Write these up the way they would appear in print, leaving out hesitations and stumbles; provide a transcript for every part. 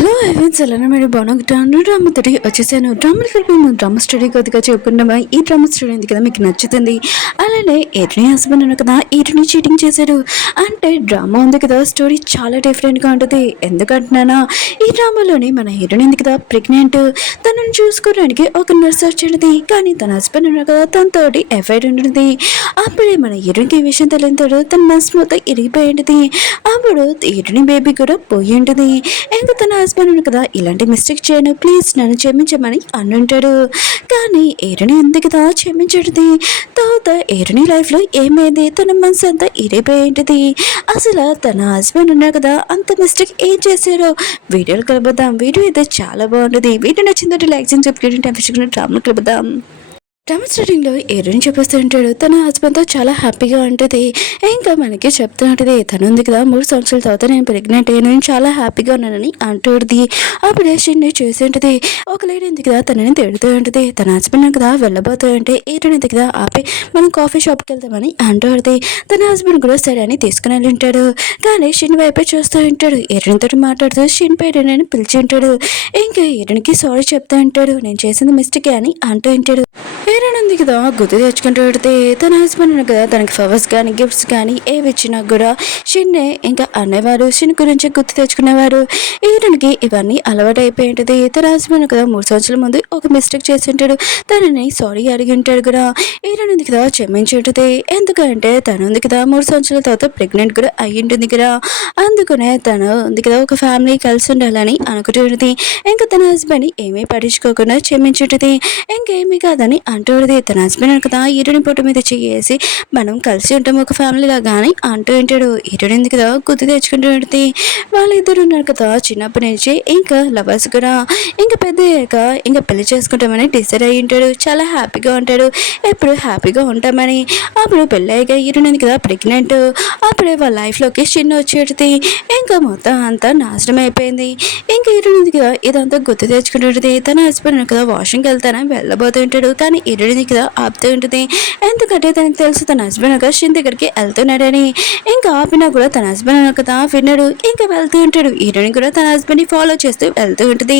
Hello Evans ఎలా మీరు బాగున్నా డ్రామా తోటి వచ్చేసాను. డ్రామా స్టడీ కొద్దిగా చెప్పుకున్నామా. ఈ డ్రామా స్టడీ ఉంది కదా మీకు నచ్చుతుంది. అలానే ఎర్నీ హస్బెండ్ అన్న కదా ఎర్నీ చీటింగ్ చేశాడు అంటే డ్రామా ఉంది కదా స్టోరీ చాలా డిఫరెంట్గా ఉంటుంది. ఎందుకంటున్నానా ఈ డ్రామాలోని మన హీరోయిన్ ఉంది కదా ప్రెగ్నెంట్, తనను చూసుకోవడానికి ఒక నర్స్ వచ్చింది. కానీ తన హస్బెండ్ ఉన్న కదా తనతోటి ఎఫైర్ ఉంటుంది. అప్పుడే మన హీరోయిన్కి ఈ విషయం తెలియదు. తన మనసు మొత్తం ఇరిగిపోయి ఉంటుంది. అప్పుడు హీరోయిన్ బేబీ కూడా పోయి ఉంటుంది. ఇంకా తన హస్బెండ్ కదా ఇలాంటి మిస్టేక్ చేయను ప్లీజ్ నన్ను క్షమించమని అంటాడు. కానీ ఏరుని ఉంది కదా క్షమించడుది. తర్వాత ఏరుని లైఫ్లో ఏమైంది, తన మనసు అంతా ఇరిపోయింది. అసలు తన హస్బెండ్ ఉన్నారు కదా అంత మిస్టేక్ ఏం చేశారో వీడియోలు కలబద్దాం. వీడియో అయితే చాలా బాగుంటుంది. వీడియో నచ్చిందంటే లైక్ చేసి సబ్స్క్రైబ్ టైం డ్రామా కలబద్దాం. డ్రామా స్టార్టింగ్లో ఏరుని చెప్పేస్తూ ఉంటాడు. తన హస్బెండ్తో చాలా హ్యాపీగా ఉంటుంది. ఇంకా మనకి చెప్తూ ఉంటుంది తను ఉంది కదా 3 సంవత్సరాల తర్వాత నేను ప్రెగ్నెంట్ అయ్యాను, నేను చాలా హ్యాపీగా ఉన్నానని అంటుంది. అప్పుడే షిన్ని చూసి ఉంటుంది. ఒక లేడీ ఉంది కదా తనని తిడుతూ ఉంటుంది. తన హస్బెండ్ కదా వెళ్ళబోతూ ఉంటే ఏరుని ఉంది కదా ఆపి మనం కాఫీ షాప్కి వెళ్తామని అంటుంది. తన హస్బెండ్ కూడా సరే అని తీసుకుని వెళ్ళి ఉంటాడు. కానీ షిన్ వైపే చూస్తూ ఉంటాడు. ఏరునితో మాట్లాడుతూ షిన్ పేరు నేను పిలిచి ఉంటాడు. ఇంకా ఏరునికి సారీ చెప్తూ ఉంటాడు. నేను చేసింది మిస్టేక్ అని అంటూ ఉంటాడు. ఉంది కదా గుర్తు తెచ్చుకుంటూ పెడితే తన హస్బెండ్ కదా తనకి ఫ్లవర్స్ కానీ గిఫ్ట్స్ కానీ ఏవి ఇచ్చినా కూడా షిన్నే ఇంకా అనేవారు. షిన్ గురించి గుర్తు తెచ్చుకునేవారు. ఈయనకి ఇవన్నీ అలవాటు అయిపోయి ఉంటుంది. తన హస్బెండ్ కదా 3 సంవత్సరాల ముందు ఒక మిస్టేక్ చేసి ఉంటాడు. తనని సారీ అడిగి ఉంటాడు కూడా. ఈయనుంది కదా క్షమించి ఉంటుంది. ఎందుకంటే తను ఉంది కదా 3 సంవత్సరాల తర్వాత ప్రెగ్నెంట్ కూడా అయ్యి ఉంటుంది కదా. అందుకనే తను ఉంది కదా ఒక ఫ్యామిలీ కలిసి ఉండాలని అనుకుంటుంది. ఇంకా తన హస్బెండ్ ఏమీ పట్టించుకోకుండా క్షమించుంటుంది. ఇంకేమీ కాదని అంటుంది. తన హస్బెండ్ కదా హీరోయిన్ ఫోటో మీద చేసి మనం కలిసి ఉంటాం ఒక ఫ్యామిలీ లాగా అని అంటూ ఉంటాడు. హీరోయిన్ కదా గుర్తు తెచ్చుకుంటూ ఉంటుంది. వాళ్ళిద్దరు ఉన్నారు కదా చిన్నప్పటి నుంచి ఇంకా లవర్స్ కూడా. ఇంకా పెద్ద అయ్యాక ఇంకా పెళ్లి చేసుకుంటామని డిసైడ్ అయ్యి ఉంటాడు. చాలా హ్యాపీగా ఉంటాడు. ఎప్పుడు హ్యాపీగా ఉంటామని. అప్పుడు పెళ్ళి అయ్యాక హీరోయిన్ కదా ప్రెగ్నెంట్. అప్పుడే వాళ్ళ లైఫ్లోకి చిన్న వచ్చేది. ఇంకా మొత్తం అంతా నాశనం అయిపోయింది. ఇంకా హీరోయిన్ కదా ఇదంతా గుర్తు తెచ్చుకుంటుంది. తన హస్బెండ్ కదా వాషింగ్కి వెళ్తానని వెళ్ళబోతుంటాడు. కానీ హీరోయిన్ కదా ఆపుతూ ఉంటుంది. ఎందుకంటే తనకు తెలుసు తన హస్బెండ్ ఒక షిన్ దగ్గరికి వెళ్తున్నాడని. ఇంకా ఆపినా కూడా తన హస్బెండ్ కదా విన్నాడు. ఇంకా వెళ్తూ ఉంటాడు. హీరోయిన్ కూడా తన హస్బెండ్ ని ఫాలో చేస్తూ వెళ్తూ ఉంటుంది.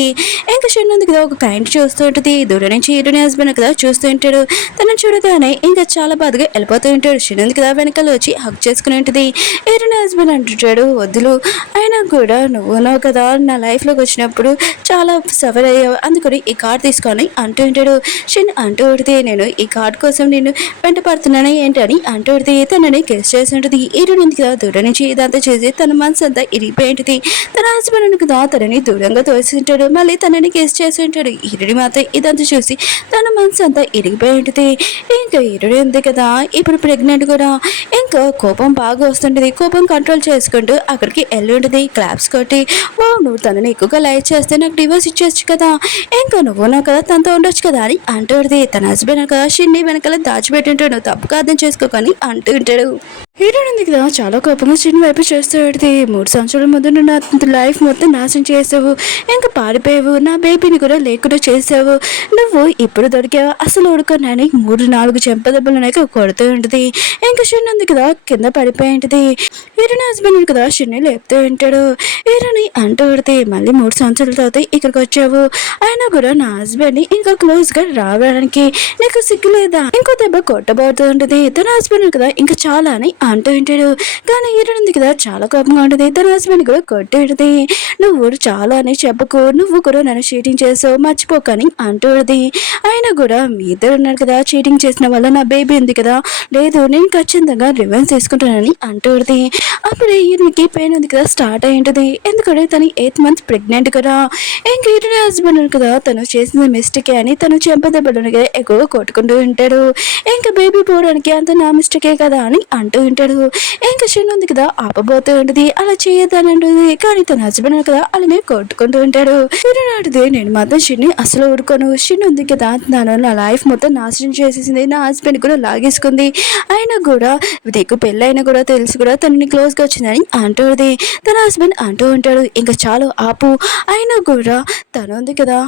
ఇంకా షిన్ ఉంది కదా ఒక కైండ్ చూస్తూ ఉంటుంది. దూరం నుంచి హీరోయిన్ హస్బెండ్ కదా చూస్తూ ఉంటాడు. తనను చూడగానే ఇంకా చాలా బాధగా వెళ్ళిపోతూ ఉంటాడు. షిన్ ఉంది కదా వెనకాల వచ్చి హక్ చేసుకుని ఉంటుంది. హీరోయిన్ హస్బెండ్ అంటుంటాడు వద్దులు అయినా కూడా నువ్వు కదా నా లైఫ్లోకి వచ్చినప్పుడు చాలా సఫర్ అయ్యావు, అందుకని ఈ కార్డ్ తీసుకొని అంటూ ఉంటాడు. షిన్ అంటూ ఉంటుంది నేను ఈ కార్డ్ కోసం నేను వెంట పడుతున్నాను ఏంటని అంటుంది. తనని కిస్ చేసి ఉంటుంది. హీరోయిన్ కదా దూరం నుంచి ఇదంతా చేసి తన మనసు అంతా ఇరిగిపోయి ఉంటుంది. తన హస్బెండ్ కదా తనని దూరంగా తోసి ఉంటాడు. మళ్ళీ తనని కిస్ చేసి ఉంటాడు. హీరోయిన్ మాత్రం ఇదంతా చూసి తన మనసు అంతా ఇరిగిపోయి ఉంటుంది. ఇంకా హీరోయిన్ ఉంది కదా ఇప్పుడు ప్రెగ్నెంట్ కూడా. ఇంకా కోపం బాగా వస్తుంటుంది. కోపం కంట్రోల్ చేసుకుంటూ అక్కడికి వెళ్ళి ఉంటుంది. క్లాప్స్ కొట్టి ఓ నువ్వు తనని ఎక్కువగా లైక్ చేస్తే నాకు డివోర్స్ ఇచ్చేచ్చు కదా, ఇంకా నువ్వు నా కదా తనతో ఉండొచ్చు కదా అని అంటుంది. తన హస్బెండ్ కదా షిన్ని వెనకాల దాచిపెట్టుంటాడు. నువ్వు తప్పుగా అర్థం చేసుకోకని అంటూ ఉంటాడు. హీరోయిన్ ఉంది కదా చాలా కోపంగా షిన్ వైపు చేస్తూ పెడితే 3 సంవత్సరాల ముందు నువ్వు నా లైఫ్ మొత్తం నాశనం చేసావు, ఇంకా పారిపోయావు, నా బేబీని కూడా లేకుండా చేసావు, నువ్వు ఇప్పుడు దొరికావు, అసలు ఊడుకోనని 3-4 చెంపదెబ్బలు నాకు కొడుతూ ఉంటుంది. ఇంకా షిన్ ఉంది కదా కింద పడిపోయి ఉంటుంది. హీరోయిన్ హస్బెండ్ కదా షిన్ని లేపుతూ ఉంటాడు. హీరోని అంటూ పెడితే మళ్ళీ 3 సంవత్సరాల తర్వాత ఇక్కడికి వచ్చావు, అయినా కూడా నా హస్బెండ్ ఇంకా క్లోజ్ గా రావడానికి నీకు సిగ్గు లేదా, ఇంకో దెబ్బ కొట్టబోతూ ఉంటుంది. తన హస్బెండ్ కదా ఇంకా చాలా అని అంటూ ఉంటాడు. కానీ హీరోయిన్ కదా చాలా కోపంగా ఉంటుంది. తన హస్బెండ్ కూడా కొట్టి ఉంటుంది. నువ్వు చాలా అని చెప్పకు, నువ్వు కూడా నన్ను చీటింగ్ చేసావు మర్చిపోకని అంటుంది. అయినా కూడా మీ ఇద్దరు ఉన్నారు కదా చీటింగ్ చేసిన వల్ల నా బేబీ ఉంది కదా, లేదు నేను ఖచ్చితంగా రివెంజ్ తీసుకుంటానని అంటుంది. అప్పుడే హీరోయిన్కి పెయిన్ ఉంది కదా స్టార్ట్ అయి ఉంటుంది. ఎందుకంటే తను 8 months ప్రెగ్నెంట్ కదా. ఇంకా హీరోయిన్ హస్బెండ్ కదా తను చేసిన మిస్టేకే అని తను చెంపదెబ్బలను కదా ఎక్కువగా కొట్టుకుంటూ ఉంటాడు. ఇంకా బేబీ పోవడానికి అంత నా మిస్టేకే కదా అని అంటూ ఉంటాడు. ఇంకా షిన్ ఉంది కదా ఆపబోతూ ఉంటుంది. అలా చేయొద్దని అంటుంది. కానీ తన హస్బెండ్ కదా అలానే కొట్టుకుంటూ ఉంటాడు. నాటిది నేను మాత్రం షిన్ని అసలు ఊరుకోను, షిన్ ఉంది కదా తను నా లైఫ్ మొత్తం నాశనం చేసేసింది, నా హస్బెండ్ కూడా లాగేసుకుంది, అయినా కూడా నీకు పెళ్ళైనా కూడా తెలుసు కూడా తనని క్లోజ్ గా వచ్చిందని అంటుంది. తన హస్బెండ్ అంటూ ఉంటాడు ఇంకా చాలు ఆపు, అయినా కూడా తను ఉంది కదా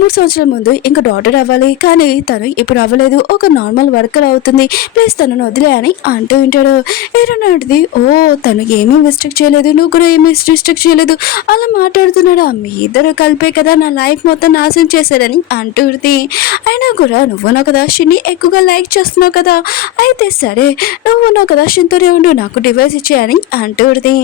3 సంవత్సరాల ముందు ఇంకా డాక్టర్ అవ్వాలి, కానీ తను ఇప్పుడు అవ్వలేదు, ఒక నార్మల్ వర్కర్ అవుతుంది, ప్లీజ్ తనను వదిలే అని అంటూ ఉంటాడు. ఏరన్నది ఓ తను ఏమీ మిస్టేక్ చేయలేదు, నువ్వు కూడా ఏమీ మిస్టేక్ చేయలేదు అలా మాట్లాడుతున్నాడా, మీ ఇద్దరు కలిపే కదా నా లైఫ్ మొత్తం నాశనం చేశారని అంటుంది. అయినా కూడా నువ్వున్నావు కదా షిన్ని ఎక్కువగా లైక్ చేస్తున్నావు కదా, అయితే సరే నువ్వున్నావు కదా షిన్తోనే ఉండు, నాకు డివైస్ ఇచ్చేయని అంటుంది.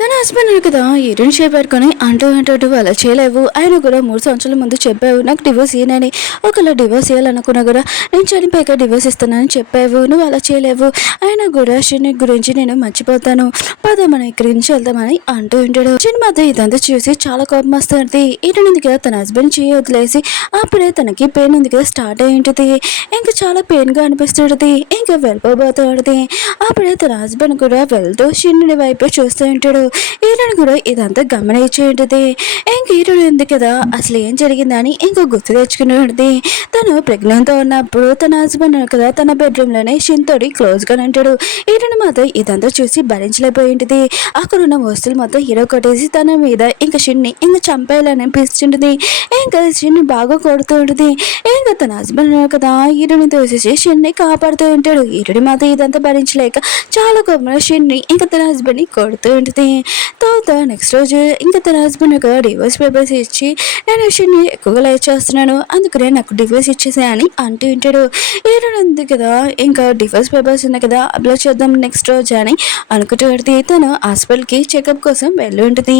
తన హస్బెండ్ కదా ఏడని చేపెట్టుకొని అంటూ అలా చేయలేవు, ఆయన కూడా 3 సంవత్సరాల ముందు చెప్పావు నాకు డివోర్స్ ఇయ్యనని, ఒకవేళ డివోర్స్ ఇవ్వాలనుకున్నా కూడా నేను చనిపోయాక డివోర్స్ ఇస్తానని చెప్పావు, నువ్వు అలా చేయలేవు, అయినా కూడా షిన్ని గురించి నేను మర్చిపోతాను, పద మనం ఇక్కడి నుంచి వెళ్దామని అంటూ ఉంటాడు. షిన్ మాత్రం ఇదంతా చూసి చాలా కోపం వస్తుంది. ఈడనుంది కదా తన హస్బెండ్ చేయి వదిలేసి అప్పుడే తనకి పెయిన్ ఉంది కదా స్టార్ట్ అయి ఉంటుంది, ఇంకా చాలా పెయిన్ గా అనిపిస్తుంది, ఇంకా వెళ్ళిపోబోతుంది. అప్పుడే తన హస్బెండ్ కూడా వెళ్తూ షిన్ని వైపే చూస్తూ ఉంటాడు. ఈరని కూడా ఇదంతా గమనించేది. ఇంక ఈరుడు ఉంది కదా అసలు ఏం జరిగిందని ఇంకో గుర్తు తెచ్చుకునేది. తను ప్రెగ్నెంట్ తో ఉన్నప్పుడు తన హస్బెండ్ కదా తన బెడ్రూమ్ లోనే షిన్తోడి క్లోజ్ గా ఉంటాడు. ఈరుని మాత్రం ఇదంతా చూసి భరించలేకపోయింది. అక్కడ ఉన్న వస్తువులు మొత్తం హీరో కొట్టేసి తన మీద ఇంకా షిన్ని ఇంకా చంపేయాలని అనిపిస్తుంటది. ఇంకా షిన్ని బాగా కొడుతూ ఉంటుంది. ఇంకా తన హస్బెండ్ కదా ఈరుని తోసేసి షిన్ని కాపాడుతూ ఉంటాడు. ఈరుడి మాత్రం ఇదంతా భరించలేక చాలా కోపంలో షిన్ని ఇంకా తన హస్బెండ్ ని కొడుతూ ఉంటుంది. తర్వాత నెక్స్ట్ రోజు ఇంకా తన హస్బెండ్ ఒక డివోర్స్ పేపర్స్ ఇచ్చి నేను విషయాన్ని ఎక్కువగా లైక్ చేస్తున్నాను, అందుకనే నాకు డివోర్స్ ఇచ్చేసా అని అంటూ ఉంటాడు. ఉంది కదా ఇంకా డివోర్స్ పేపర్స్ ఉన్నాయి కదా అప్లై చేద్దాం నెక్స్ట్ రోజు అని అనుకుంటూ తను హాస్పిటల్కి చెకప్ కోసం వెళ్ళి ఉంటుంది.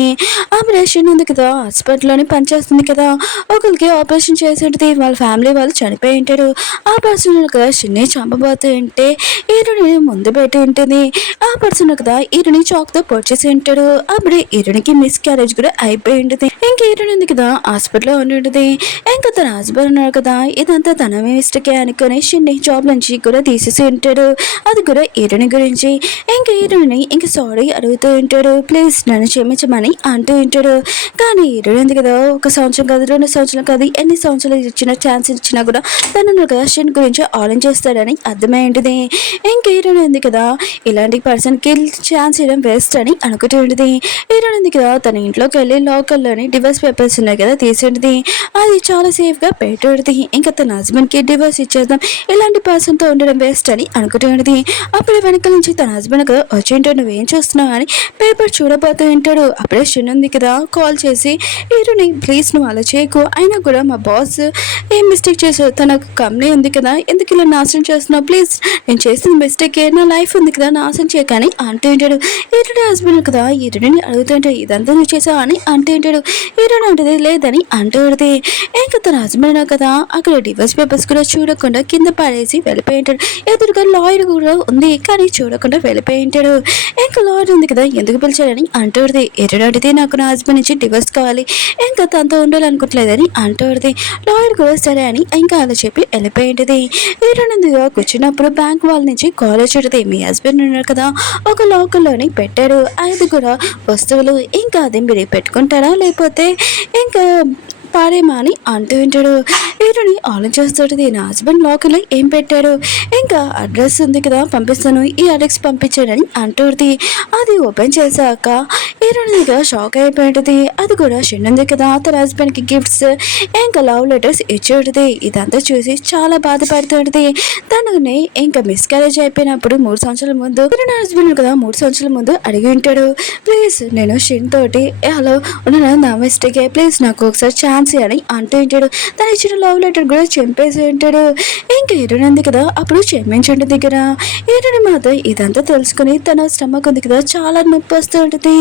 ఆపరేషన్ ఉంది కదా హాస్పిటల్లోనే పనిచేస్తుంది కదా, ఒకరికి ఆపరేషన్ చేసి ఉంటుంది, వాళ్ళ ఫ్యామిలీ వాళ్ళు చనిపోయి ఉంటాడు. ఆ పర్సన్ కదా చిన్ని చంపబోతూ ఉంటే ఈరుని ముందు పెట్టి ఉంటుంది. ఆ పర్సన్ కదా ఈరుని చాక్తో పొడిచేసి ఉంటాడు. అప్పుడే ఈరునికి మిస్ క్యారేజ్ కూడా అయిపోయి ఉంటుంది. ఇంక ఈరుని ఉంది కదా హాస్పిటల్లో ఉండి ఉంటుంది. ఇంకా తన హస్బెండ్ ఉన్నాడు కదా ఇదంతా తన మిస్టేకే అనుకుని షిన్ని జాబ్ నుంచి కూడా తీసేసి ఉంటాడు. అది కూడా ఈరుని గురించి. ఇంకా ఈరుని ఇంకా సారీ అడుగుతూ ఉంటాడు, ప్లీజ్ నన్ను క్షమించమని అంటూ ఉంటాడు. కానీ ఈరుని ఉంది కదా 1 సంవత్సరం కాదు 2 సంవత్సరాలు కాదు ఎన్ని సంవత్సరాలు ఇచ్చిన ఛాన్స్ ఇచ్చినా కూడా తను కదా షిన్ గురించి ఆలోచిస్తాడని అర్థమై ఉంటుంది. ఇంకా ఈరుని ఉంది కదా ఇలాంటి పర్సన్ కి ఛాన్స్ ఇవ్వడం వేస్ట్ అని అనుకుంటూ ఉంటుంది. ఈరుని ఉంది కదా తన ఇంట్లోకి వెళ్ళి లోకల్లోని డివోర్స్ పేపర్స్ ఉన్నాయి కదా తీసి అది చాలా సేఫ్ గా పెట్టి ఇంకా తన హస్బెండ్ కి డివోర్స్ ఇచ్చేద్దాం, ఇలాంటి పర్సన్ తో ఉండడం వేస్ట్ అని అనుకుంటూ ఉంటుంది. అప్పుడే వెనక నుంచి తన హస్బెండ్ వచ్చేంటో నువ్వేం చూస్తున్నావు అని పేపర్ చూడబోతూ ఉంటాడు. అప్పుడే షిన్ ఉంది కదా కాల్ చేసి ఈరుని ప్లీజ్ నువ్వు అలా చేయకు, అయినా కూడా మా బాస్ ఏం మిస్టేక్ చేసావు, తన కంపెనీ ఉంది కదా ఎందుకు ఇలా నాశనం చేస్తున్నావు, ప్లీజ్ నేను చేసిన మిస్టేక్ నా లైఫ్ ఉంది కదా నాశనం చేయకని అంటూ ఉంటాడు. ఈరుడి హస్బెండ్ కదా ఈరుడిని అడుగుతుంటే ఇదంతా నువ్వు చేసావు అని అంటూ ఉంటాడు. ఈరుడు అంటది లేదని అంటూ ఉంటుంది. ఇంకా తన హస్బెండ్ కదా అక్కడ డివోర్స్ పేపర్స్ కూడా చూడకుండా కింద పడేసి వెళ్ళిపోయి ఉంటాడు. ఎదురుగా లాయర్ కూడా ఉంది కానీ చూడకుండా వెళ్ళిపోయి ఉంటాడు. ఇంకా లాయర్ ఉంది కదా ఎందుకు పిలిచాడని అంటుంది. ఎరుడు అడిగితే నాకు నా హస్బెండ్ నుంచి డివోర్స్ కావాలి, ఇంకా తనతో ఉండాలనుకోవట్లేదని అంటుంది. లాయర్ కూడా సరే అని ఇంకా అలా చెప్పి వెళ్ళిపోయి ఉంటుంది. ఈరుడిగా కూర్చున్నప్పుడు బ్యాంక్ వాళ్ళ నుంచి కాల్ వచ్చేది, మీ హస్బెండ్ ఉన్నారు కదా ఒక లోకల్లోని పెట్టారు, అది కూడా వస్తువులు ఇంకా అది మీరు పెట్టుకుంటారా లేకపోతే ఇంకా పాడేమా అని అంటూ ఉంటాడు. వీరుని ఆలోచిస్తుంటుంది, నా హస్బెండ్ లోకల్లో ఏం పెట్టాడు, ఇంకా అడ్రస్ ఉంది కదా పంపిస్తాను ఈ అడ్రస్ పంపించాడని అంటుంది. అది ఓపెన్ చేశాక వీరునిగా షాక్ అయిపోయింది. అది కూడా చిన్నది కదా తన హస్బెండ్కి గిఫ్ట్స్ ఇంకా లవ్ లెటర్స్ ఇచ్చేది. ఇదంతా చూసి చాలా బాధపడుతుంది. తనని ఇంకా మిస్ క్యారేజ్ అయిపోయినప్పుడు 3 సంవత్సరాల ముందు నా హస్బెండ్ కదా 3 సంవత్సరాల ముందు అడిగి ఉంటాడు, ప్లీజ్ నేను షిన్ తోటి హలో నా మిస్టేకే ప్లీజ్ నాకు ఒకసారి ఛాన్స్ అని అంటూ ఉంటాడు. తను ఇచ్చిన లవ్ లెటర్ కూడా చంపేసి ఉంటాడు. ఇంకా ఎరునంది కదా అప్పుడు క్షమించండి దగ్గర ఎరుని మాత్రం ఇదంతా తెలుసుకుని తన స్టమక్ ఉంది కదా చాలా నొప్పి వస్తూ ఉంటుంది.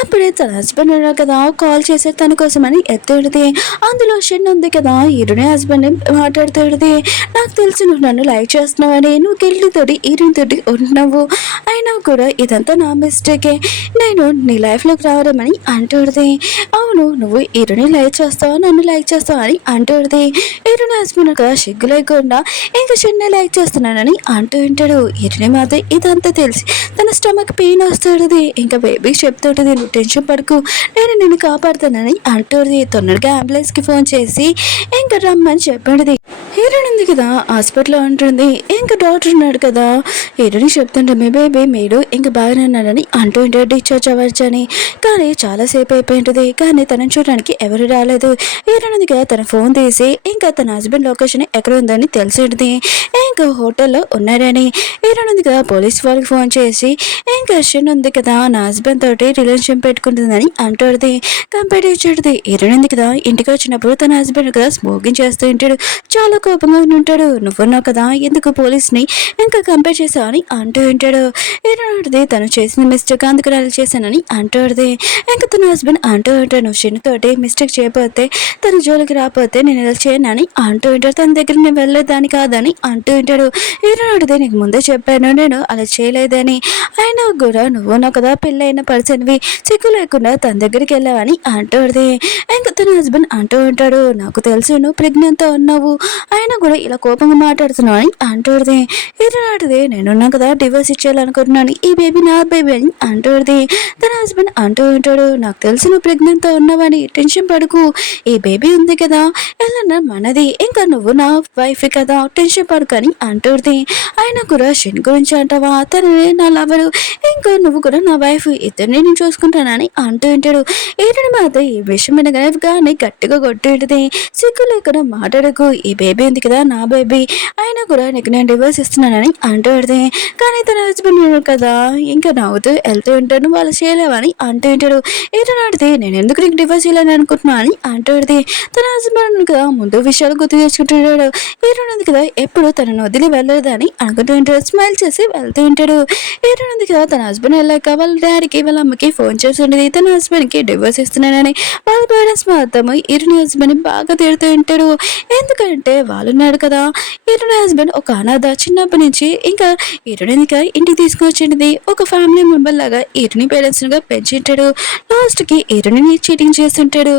అప్పుడే తన హస్బెండ్ ఉన్నారు కదా కాల్ చేసే తన కోసం అని ఎత్తు ఉంటుంది. అందులో షిన్ ఉంది కదా ఎరుని హస్బెండ్ మాట్లాడుతూ ఉంటుంది, నాకు తెలిసి నువ్వు నన్ను లైక్ చేస్తున్నావని, నువ్వు గిల్లితోటి ఈరునితోటి ఉంటున్నావు, అయినా కూడా ఇదంతా నా మిస్టేకే, నేను నీ లైఫ్లోకి రావడమని అంటుంది. అవును నువ్వు ఈరుని లైక్ చేస్తావు నన్ను లైక్ చేస్తావు అని అంటుంది. ఈరుని హస్బెండ్ కదా సిగ్గు లేకుండా ఇంకా చిన్న లైక్ చేస్తున్నానని అంటూ ఉంటాడు. ఈరుని మాత్రం ఇదంతా తెలిసి తన స్టమక్ పెయిన్ వస్తుంది. ఇంకా బేబీకి చెప్తుంటుంది, నువ్వు టెన్షన్ పడకు నేను నిన్ను కాపాడుతానని అంటుంది. తొందరగా అంబులెన్స్కి ఫోన్ చేసి ఇంకా రమ్మని చెప్పండి. హీరోయిన్ ఉంది కదా హాస్పిటల్లో ఉంటుంది. ఇంకా డాక్టర్ ఉన్నాడు కదా, హీరోని చెప్తుంటే మీ బేబీ మీరు ఇంకా బాగానే ఉన్నాడని అంటూ ఉంటాడు డిశ్చార్జ్ అవ్వచ్చు అని. కానీ చాలాసేపు అయిపోయింటుంది, కానీ తనని చూడడానికి ఎవరు రాలేదు. హీరోని ఉంది కదా తన ఫోన్ తీసి ఇంకా తన హస్బెండ్ లొకేషన్ ఎక్కడ ఉందని తెలిసింది. ఇంకా హోటల్లో ఉన్నారని హీరోని ఉంది కదా పోలీస్ వాళ్ళకి ఫోన్ చేసి ఇంకా అశ్విన్ ఉంది కదా నా హస్బెండ్ తోటి రిలేషన్ పెట్టుకుంటుందని అంటుంది. కంపెనీ ఇచ్చాడుది. హీరోని ఉంది కదా ఇంటికి వచ్చినప్పుడు తన హస్బెండ్ కదా స్మోకింగ్ చేస్తూ ఉంటాడు. చాలా కోపంగా ఉంటాడు. నువ్వున్నావు కదా ఎందుకు పోలీస్ని ఇంకా కంపేర్ చేసావు అని అంటూ ఉంటాడు. హీరోది తను చేసిన మిస్టేక్ అందుకు అలా చేశానని అంటుంది. ఇంకా తన హస్బెండ్ అంటూ ఉంటాడు నువ్వు చిన్నతోటి మిస్టేక్ చేయకపోతే తన జోలికి రాకపోతే నేను ఇలా చేయనని అంటూ ఉంటాడు. తన దగ్గర నేను వెళ్ళేదాన్ని కాదని అంటూ ఉంటాడు. హీరోది నీకు ముందే చెప్పాను నేను అలా చేయలేదని, అయినా కూడా నువ్వున్నావు కదా పెళ్ళైన పర్సన్వి సిగ్గు లేకుండా తన దగ్గరికి వెళ్ళావని అంటుంది. ఇంకా తన హస్బెండ్ అంటూ ఉంటాడు నాకు తెలుసు నువ్వు ప్రెగ్నెంట్తో ఉన్నావు, అయినా కూడా ఇలా కోపంగా మాట్లాడుతున్నావు అని అంటుంది. హీరోది నేనున్నా కదా డివోర్స్ ఇచ్చేయాలనుకుంటున్నాను, ఈ బేబీ నా బేబీ అని అంటుంది. తన హస్బెండ్ అంటూ ఉంటాడు నాకు తెలుసు నువ్వు ప్రెగ్నెంట్తో ఉన్నావని టెన్షన్ పడుకు, ఈ బేబీ ఉంది కదా ఎలా మనది, ఇంకా నువ్వు నా వైఫ్ కదా టెన్షన్ పడుకు అని అంటుంది. అయినా కూడా షెన్ గురించి అంటావా తనే నా లవరు, ఇంకా నువ్వు కూడా నా వైఫ్ ఇద్దరిని నేను చూసుకుంటానని అంటూ ఉంటాడు. ఏంటని మాత ఈ విషయం వినగానే కానీ గట్టిగా కొట్టేది సిగ్గు లేకుండా మాట్లాడకు, ఈ బేబీ ఉంది కదా నా బేబీ, అయినా కూడా నీకు నేను డివోర్స్ ఇస్తున్నానని అంటూ కానీ తన హస్బెండ్ కదా ఇంకా నవ్వుతూ వెళ్తూ ఉంటాడు వాళ్ళు చేయలేవని అంటూ ఉంటాడు. ఏంటంటే నేను ఎందుకు నీకు డివోర్స్ ఇవ్వాలని అనుకుంటున్నా అని అంటుంది. తన హస్బెండ్ కదా ముందు విషయాలు గుర్తు తెచ్చుకుంటున్నాడు. ఏంటంటే కదా ఎప్పుడు తనను వదిలి వెళ్ళలేదని అనుకుంటూ ఉంటాడు. స్మైల్ చేసి వెళ్తూ ఉంటాడు. ఏంటంటే కదా తన హస్బెండ్ వెళ్ళాక వాళ్ళ డాడీకి వాళ్ళ అమ్మకి ఫోన్ చేసి ఉండేది తన హస్బెండ్కి డివోర్స్ ఇస్తున్నానని. వాళ్ళ పేరెంట్స్ మాత్రం ఇరుని హస్బెండ్ బాగా తిడుతూ ఉంటాడు. ఎందుకంటే వాళ్ళున్నాడు కదా ఇరుని హస్బెండ్ ఒక అనాథ, చిన్నప్పటి నుంచి ఇంకా ఇరునిక ఇంటికి తీసుకొచ్చింది ఒక ఫ్యామిలీ మెంబర్ లాగా ఇరుని పేరెంట్స్ గా పెంచింటాడు. లాస్ట్ కి ఇరుని చీటింగ్ చేస్తుంటాడు.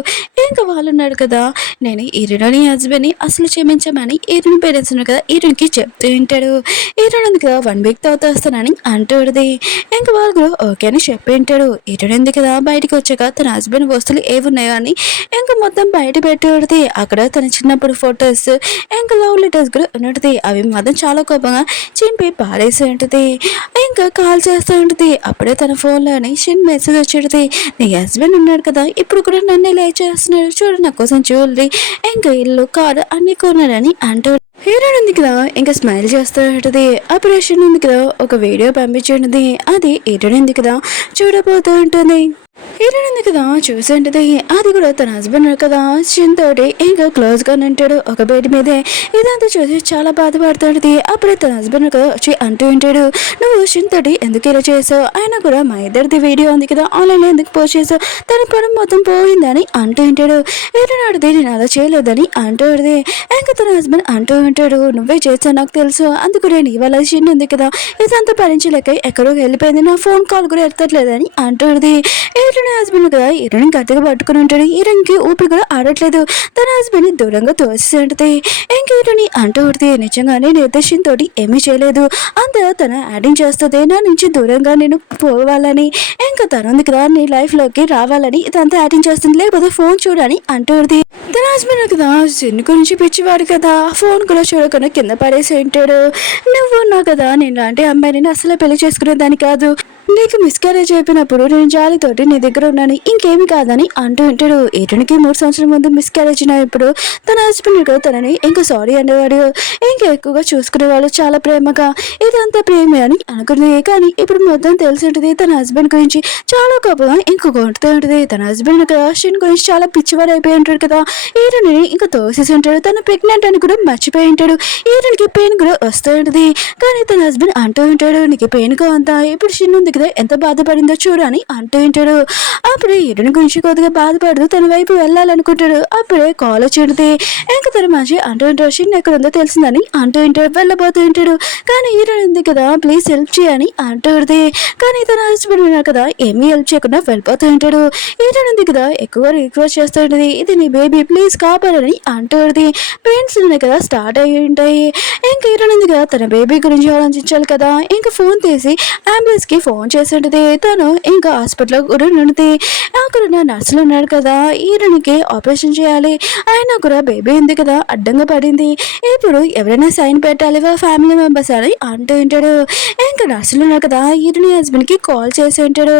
ఇంకా వాళ్ళున్నాడు కదా నేను ఇరుని హస్బెండ్ ని అసలు క్షమించమని ఇరుని పేరెంట్స్ కదా ఇరునికి చెప్తూ ఉంటాడు. ఇరుని కదా 1 వీక్ తర్వాత వస్తానని అంటుంది. ఇంకా వాళ్ళు కూడా ఓకే అని చెప్పి ఉంటాడు. ఇరుని కదా బయటకు వచ్చాక తన హస్బెండ్ వస్తువులు ఏమున్నాయో అని ఇంకా మొత్తం బయట పెట్టి అక్కడ తన చిన్నప్పుడు ఫొటోస్ ఇంకా లవ్ లెటర్స్ కూడా ఉన్నది. అవి మాత్రం చాలా కోపంగా చింపి పారేసి ఉంటుంది. ఇంకా కాల్ చేస్తూ ఉంటుంది. అప్పుడే తన ఫోన్లోని షిన్ మెసేజ్ వచ్చేది నీ హస్బెండ్ ఉన్నాడు కదా ఇప్పుడు కూడా నన్ను ఇలా చేస్తున్నాడు చూడు నా కోసం జ్యువెలరీ ఇంకా ఇల్లు కారు అన్ని కొన్నాడని అంటూ హీరోయిన్ ఉంది కదా ఇంకా స్మైల్ చేస్తూ ఉంటుంది. ఆపరేషన్ ఉంది కదా ఒక వీడియో పంపించుంటుంది. అది హీరోయిన్ ఉంది కదా చూడబోతూ ఉంటుంది. హీరోయిన్ ఉంది కదా చూసింటది. అది కూడా తన హస్బెండ్ కదా షిన్ తోటి ఇంకా క్లోజ్ గా ఉంటాడు ఒక బెడ్ మీదే. ఇదంతా చూసి చాలా బాధపడుతుంది. అప్పుడే తన హస్బెండ్ కదా వచ్చి అంటూ ఉంటాడు నువ్వు షిన్ తోటి ఎందుకు ఇలా చేసావు, అయినా కూడా మా ఇద్దరిది వీడియో ఉంది కదా ఆన్లైన్ లో ఎందుకు పోస్ట్ చేసావు, తన పడం మొత్తం పోయిందని అంటూ ఉంటాడు. హీరోయిన్ ఆడితే నేను అలా చేయలేదని అంటూ ఉంటుంది. ఇంకా తన హస్బెండ్ అంటూ ఉంటాడు నువ్వే చేసావు నాకు తెలుసు, అందుకు నేను ఇవాళ షిన్ ఉంది కదా ఇదంతా భరించలేక ఎక్కడో వెళ్ళిపోయింది, నా ఫోన్ కాల్ కూడా ఎత్తట్లేదని అంటుంది. హీరోయిన్ హస్బెండ్ కదా హీరోయిన్ గట్టిగా పట్టుకుని ఉంటాడు. హీరోయిన్కి ఊపిరి కూడా ఆడట్లేదు. తన హస్బెండ్ దూరంగా తోసి ఉంటుంది. ఇంక హీరోని అంటూ ఉంటుంది నిజంగానే నిర్దేశం తోటి ఏమీ చేయలేదు, అంతా తన యాడింగ్ చేస్తుంది నా నుంచి దూరంగా నేను పోవాలని, ఇంకా తను ఉంది కదా నీ లైఫ్ లోకి రావాలని ఇదంతా యాడింగ్ చేస్తుంది, లేకపోతే ఫోన్ చూడని అంటుంది. తన హస్బెండ్ కదా సిన్ గురించి పిచ్చివాడు కదా ఫోన్ కూడా చూడకుండా కింద పడేసి ఉంటాడు. నువ్వు ఉన్నావు కదా నేను లాంటి అమ్మాయిని అసలు పెళ్లి చేసుకునేదాన్ని కాదు, నీకు మిస్క్యారేజ్ అయిపోయినప్పుడు నేను జాలితోటి నీ దగ్గర ఉన్నాను ఇంకేమి కాదని అంటూ ఉంటాడు. ఏటునికి 3 సంవత్సరాల ముందు మిస్క్యారేజ్ అయినప్పుడు తన హస్బెండ్ కూడా తనని ఇంకా సారీ అనేవాడు, ఇంకా ఎక్కువగా చూసుకునేవాళ్ళు చాలా ప్రేమగా, ఇదంతా ప్రేమే అని అనుకునేది. కానీ ఇప్పుడు మొత్తం తెలిసి ఉంటుంది తన హస్బెండ్ గురించి చాలా కోపంగా ఇంకా కొడుతూ ఉంటుంది. తన హస్బెండ్ కదా షిన్ గురించి చాలా పిచ్చివాడు అయిపోయి ఉంటాడు కదా, ఈరుని ఇంకా తోసేసి ఉంటాడు. తను ప్రెగ్నెంట్ అని కూడా మర్చిపోయి ఉంటాడు. ఈరునికి పెయిన్ కూడా వస్తూ ఉంటుంది. కానీ తన హస్బెండ్ అంటూ ఉంటాడు నీకు పెయిన్గా ఉందా, ఇప్పుడు షిన్ ఉంది కదా ఎంత బాధపడిందో చూడు అని అంటూ ఉంటాడు. అప్పుడే హీరోయిన్ గురించి కొద్దిగా బాధపడుతూ తన వైపు వెళ్ళాలనుకుంటాడు. అప్పుడే కాల్ వచ్చింది. ఇంకా తన మంచి అంటూ ఉంటాడు షిన్ ఎక్కడ ఉందో తెలిసిందని అంటూ ఉంటాడు. వెళ్ళబోతూ ఉంటాడు. కానీ హీరోయిన్ ఉంది కదా ప్లీజ్ హెల్ప్ చేయని అంటుంది. కానీ తన హస్బెండ్ ఉన్నారు కదా ఏమీ హెల్ప్ చేయకుండా వెళ్ళిపోతూ ఉంటాడు. హీరోయిన్ ఉంది కదా ఎక్కువ రిక్వెస్ట్ చేస్తూ ఉంటుంది ఇది నీ బేబీ ప్లీజ్ కాపాడని అంటుంది. పెయిన్స్ ఉన్నాయి కదా స్టార్ట్ అయ్యి ఉంటాయి. ఇంకా హీరోయిన్ ఉంది కదా తన బేబీ గురించి ఆలోచించాలి కదా, ఇంకా ఫోన్ తీసి అంబులెన్స్ కి ఫోన్ ఫోన్ చేసి ఉంటుంది. తను ఇంకా హాస్పిటల్లో కూడా ఉంటుంది. అక్కడ ఉన్న నర్సులు ఉన్నారు కదా, ఈరునికి ఆపరేషన్ చేయాలి, అయినా కూడా బేబీ ఉంది కదా అడ్డంగా పడింది, ఇప్పుడు ఎవరైనా సైన్ పెట్టాలి ఫ్యామిలీ మెంబర్స్ అని అంటూ ఉంటాడు. ఇంకా నర్సులు ఉన్నారు కదా, ఈరుని హస్బెండ్కి కాల్ చేసి ఉంటాడు.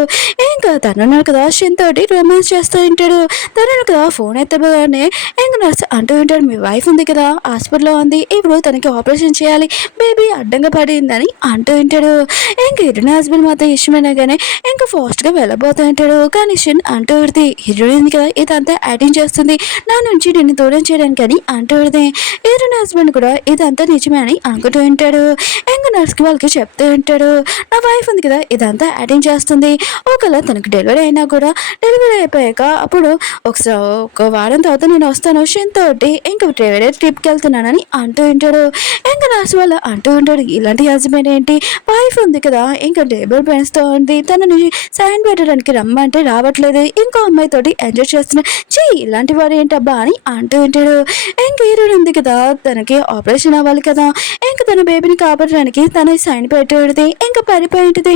ఇంకా తను ఉన్నారు కదా షిన్ తోటి రొమాన్స్ చేస్తూ ఉంటాడు. తను కదా ఫోన్ ఎత్తగానే ఇంకా నర్సు అంటూ ఉంటాడు, మీ వైఫ్ ఉంది కదా హాస్పిటల్లో ఉంది, ఇప్పుడు తనకి ఆపరేషన్ చేయాలి, బేబీ అడ్డంగా పడిందని అంటూ ఉంటాడు. ఇంకా ఈరుని హస్బెండ్ మాత్రం ఇష్టమైనా కానీ ఇంకా ఫాస్ట్గా వెళ్ళబోతూ ఉంటాడు. కానీ షిన్ అంటూ ఉంటుంది, హీరోయిన్ కదా ఇదంతా యాక్టింగ్ చేస్తుంది, నా నుంచి నిన్ను దూరం చేయడానికి అని అంటూ ఉంటుంది. ఈరుని హస్బెండ్ కూడా ఇదంతా నిజమే అని అనుకుంటూ ఉంటాడు. ఇంకా నర్స్కి వాళ్ళకి చెప్తూ ఉంటాడు, నా వైఫ్ ఉంది కదా ఇదంతా యాక్టింగ్ చేస్తుంది, ఒకవేళ తనకు డెలివరీ అయినా కూడా డెలివరీ అయిపోయాక అప్పుడు ఒక వారం తర్వాత నేను వస్తాను షిన్ తోటి ఇంకా వేరే ట్రిప్కి వెళ్తున్నానని అంటూ ఉంటాడు. ఇంకా నర్స్ వాళ్ళు అంటూ ఉంటాడు, ఇలాంటి హస్బెండ్ ఏంటి, వైఫ్ ఉంది కదా ఇంకా లేబర్ పెయిన్స్తో ఉంది, తనని సైన్ పెట్టడానికి రమ్మంటే రావట్లేదు, ఇంకో అమ్మాయితోటి ఎంజాయ్ చేస్తున్నా, ఇలాంటి వాడు ఏంటబ్బా అని అంటూ ఉంటాడు. ఇంకా హీరోయిన్ ఉంది కదా తనకి ఆపరేషన్ అవ్వాలి కదా, ఇంకా తన బేబీని కాపాడడానికి తన సైన్ పెట్టేది ఇంకా పడిపోయి ఉంటుంది.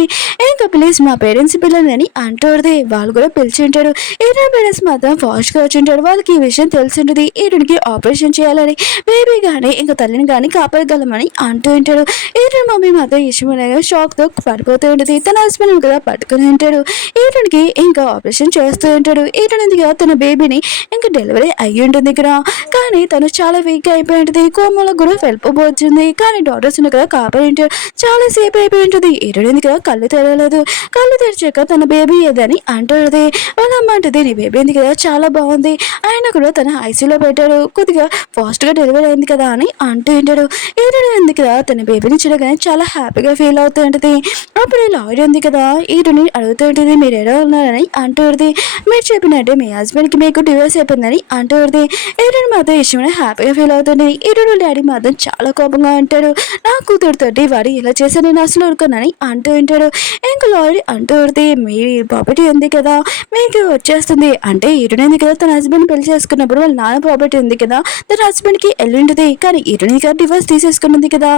ఇంకా ప్లీజ్ మా పేరెంట్స్ పిల్లలని అంటూది, వాళ్ళు కూడా పిలిచి ఉంటాడు. హీరోయిన్ పేరెంట్స్ మాత్రం ఫాస్ట్గా వచ్చి ఉంటాడు. వాళ్ళకి ఈ విషయం తెలిసి ఉంటుంది, హీరోయిన్కి ఆపరేషన్ చేయాలని, బేబీ కానీ ఇంకా తల్లిని కానీ కాపాడగలమని అంటూ ఉంటాడు. హీరోయిన్ మమ్మీ మాత్రం ఇష్టమైన షాక్తో పడిపోతూ ఉంటుంది. తన హస్బెండ్ కూడా పట్టుకుని ఉంటాడు. హీరోయిన్కి ఇంకా ఆపరేషన్ చేస్తూ ఉంటాడు. హీరోయిన్ కదా తన బేబీని ఇంకా డెలివరీ అయ్యి ఉంటుంది ఇక్కడ, కానీ తను చాలా వీక్ అయిపోయి ఉంటుంది, కోమలో కూడా వెళ్ళిపోబోతుంది. కానీ డాక్టర్స్ కదా కాపాడి ఉంటాడు. చాలా సేపు అయిపోయి ఉంటుంది. హీరోయిన్ కదా కళ్ళు తెరవలేదు. కళ్ళు తెరిచాక తన బేబీ ఏదని అంటుంది. వాళ్ళ అమ్మ అంటుంది, నీ బేబీ ఉంది కదా చాలా బాగుంది, ఆయన కూడా తన ఐసీయూలో పెట్టాడు, కొద్దిగా ఫాస్ట్గా డెలివరీ అయింది కదా అని అంటూ ఉంటాడు. హీరోయిన్ ఉంది కదా తన బేబీని చూడగానే చాలా హ్యాపీగా ఫీల్ అవుతూ ఉంటుంది. అప్పుడు లాయర్ ఉంది కదా హీరోని అడుగుతూ ఉంటుంది, మీరు ఎలా ఉన్నారని అంటుంది. మీరు చెప్పినట్టే మీ హస్బెండ్కి మీకు డివోర్స్ అయిపోయిందని అంటుంది. హీరోయిన్ మాత్రం ఇష్టమైన హ్యాపీగా ఫీల్ అవుతుంది. హీరోయిన్ డాడీ మాత్రం చాలా కోపంగా ఉంటాడు, నా కూతురుతోటి వాడు ఇలా చేసి నేను అసలు ఊరుకున్నానని అంటూ ఉంటాడు. ఇంకా లాయర్ అంటూ ఉంటుంది, మీ ప్రాపర్టీ ఉంది కదా మీకు వచ్చేస్తుంది అంటే, హీరోయిన్ ఉంది కదా తన హస్బెండ్ పెళ్లి చేసుకున్నప్పుడు వాళ్ళ నాన్న ప్రాపర్టీ ఉంది కదా తన హస్బెండ్కి వెళ్ళింటుంది, కానీ హీరోయిన్ గారు డివోర్స్ తీసేసుకున్నది కదా,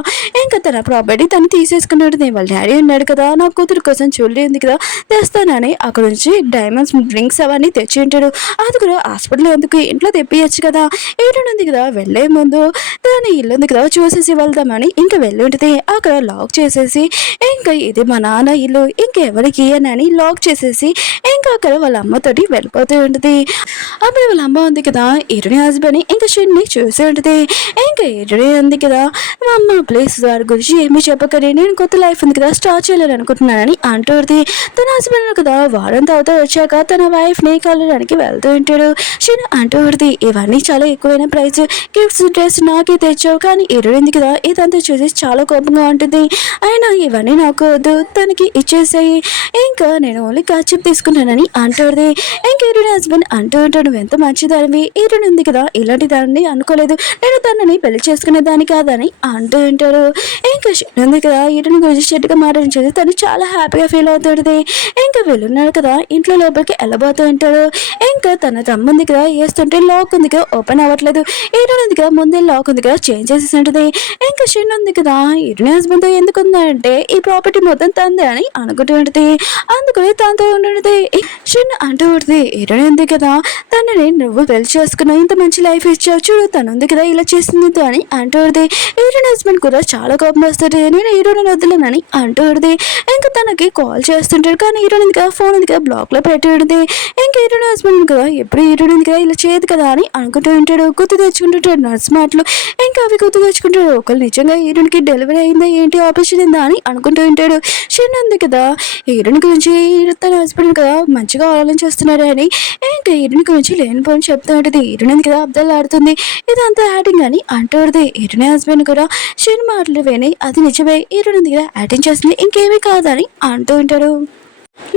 ఇంకా తన ప్రాపర్టీ తను తీసేసుకున్నది. వాళ్ళ డాడీ ఉన్నాడు కదా నా కూతురు కోసం జ్యువెలరీ ఉంది కదా తెస్తానని అక్కడ నుంచి డైమండ్స్ రింగ్స్ అవన్నీ తెచ్చి ఉంటాడు. అది కూడా హాస్పిటల్ ఎందుకు ఇంట్లో తెప్పియచ్చు కదా, హీరోయిన్ ఉంది కదా వెళ్ళే ముందు తన ఇల్లు ఉంది కదా చూసేసి వెళ్దామని ఇంకా వెళ్ళి ఉంటుంది. అక్కడ లాక్ చేసేసి ఇంకా ఇది మా నాన్న ఇల్లు ఇంకెవరికి అని లాక్ చేసేసి ఇంకా అక్కడ వాళ్ళ అమ్మతోటి వెళ్ళిపోతూ ఉంటుంది. అప్పుడు వాళ్ళ అమ్మ ఉంది కదా హీరోయిన్ హస్బెండ్ ఇంకా షిన్ని చూసి ఉంటుంది. ఇంకా హీరోయిన్ ఉంది కదా మా అమ్మ ప్లీజ్ వారి గురించి ఏమీ చెప్పకరి, నేను కొత్త లైఫ్ ఉంది కదా స్టార్ట్ చేయాలని అనుకుంటున్నానని అంటుంది. తన హస్బెండ్ కదా వారం తర్వాత వచ్చాక తన వైఫ్ని కలవడానికి వెళ్తూ ఉంటాడు. షిన్ అంటుంది, ఇవన్నీ చాలా ఎక్కువైన ప్రైస్, గిఫ్ట్స్ డ్రెస్ నాకే తెచ్చావు, కానీ హీరోయిన్ కదా ఇదంతా చూసి చాలా కోపంగా ఉంటుంది. అయినా ఇవన్నీ నాకు వద్దు తనకి ఇచ్చేసాయి, ఇంకా నేను ఓన్లీ ఖర్చు తీసుకున్నానని అంటుంది. ఇంకా హీరోయిన్ హస్బెండ్ అంటూ ఉంటాడు, నువ్వు ఎంత మంచిదానివి, హీరోయిన్ ఉంది కదా ఇలాంటి దాన్ని అనుకోలేదు, నేను తనని పెళ్లి చేసుకునే దాన్ని కాదని అంటూ ఉంటాడు. ఇంకా షిన్ ఉంది కదా హీరోయిన్ గురించి చెట్టుగా మాట్లాడించేది తను చాలా హ్యాపీగా ఫీల్ అవుతుంది. ఇంకా వెళ్ళున్నాడు కదా ఇంట్లో లోపలికి వెళ్ళబోతూ ఉంటాడు. ఇంకా తన తమ్ముంది కదా వేస్తుంటే లాక్ ఉంది కదా ఓపెన్ అవ్వట్లేదు, హీరోయిన్ ఉంది కదా ముందే లాక్ ఉంది కదా చేంజ్ చేసేసి ఉంటుంది. ఇంకా షిన్ ఉంది కదా హీరోయిన్ హస్బెండ్తో ఎందుకు ఉందంటే ఈ ప్రాపర్టీ మొత్తం తందే అని అనుకుంటూ ఉంటుంది, అందుకని తనతో ఉంటుంది. షిన్ అంటూ ఉంటుంది, హీరోయిన్ ఉంది కదా తనని నువ్వు పెళ్లి చేసుకున్నావు, ఇంత మంచి లైఫ్ ఇచ్చావు చూడు, తను ఉంది కదా ఇలా చేస్తుంది అని అంటుంది. హీరోయిన్ హస్బెండ్ కూడా చాలా కోపం వస్తుంది, నేను హీరోయిన్ వద్దులేనని అంటుంది. ఇంకా తనకి కాల్ చేస్తుంటాడు, కానీ హీరోయిన్ కదా ఫోన్ ఉంది కదా బ్లాక్లో పెట్టి ఉంటుంది. ఇంకా హీరోయిన్ హస్బెండ్ కదా ఎప్పుడు హీరోయిన్ కదా ఇలా చేయదు కదా అని అనుకుంటూ ఉంటాడు. గుర్తు తెచ్చుకుంటుంటాడు నర్స్ మాటలు, ఇంకా అవి గుర్తు తెచ్చుకుంటాడు. ఒకళ్ళు నిజంగా హీరోయిన్కి డెలివరీ అయిందా ఏంటి ఆపరేషన్ అయిందా అని అనుకుంటూ ఉంటాడు. షిన్ ఉంది కదా హీరోయిన్ గురించి తన హస్బెండ్ కదా మంచిగా ఆలోచిస్తున్నాడు అని ఇంకా హీరోయిన్ గురించి లేనిపోని చెప్తూ ఉంటుంది. హీరోయిన్ కదా అబ్దాలు ఆడుతుంది, ఇదంతా యాక్టింగ్ అని అంటుంది. హీరోయిన్ హస్బెండ్ కూడా షిన్ మాటలు విని అది నిజమే హీరోయిన్ దగ్గర యాక్టింగ్ చేస్తుంది ఇంకేమీ కాదని అంటూ ఉంటాడు.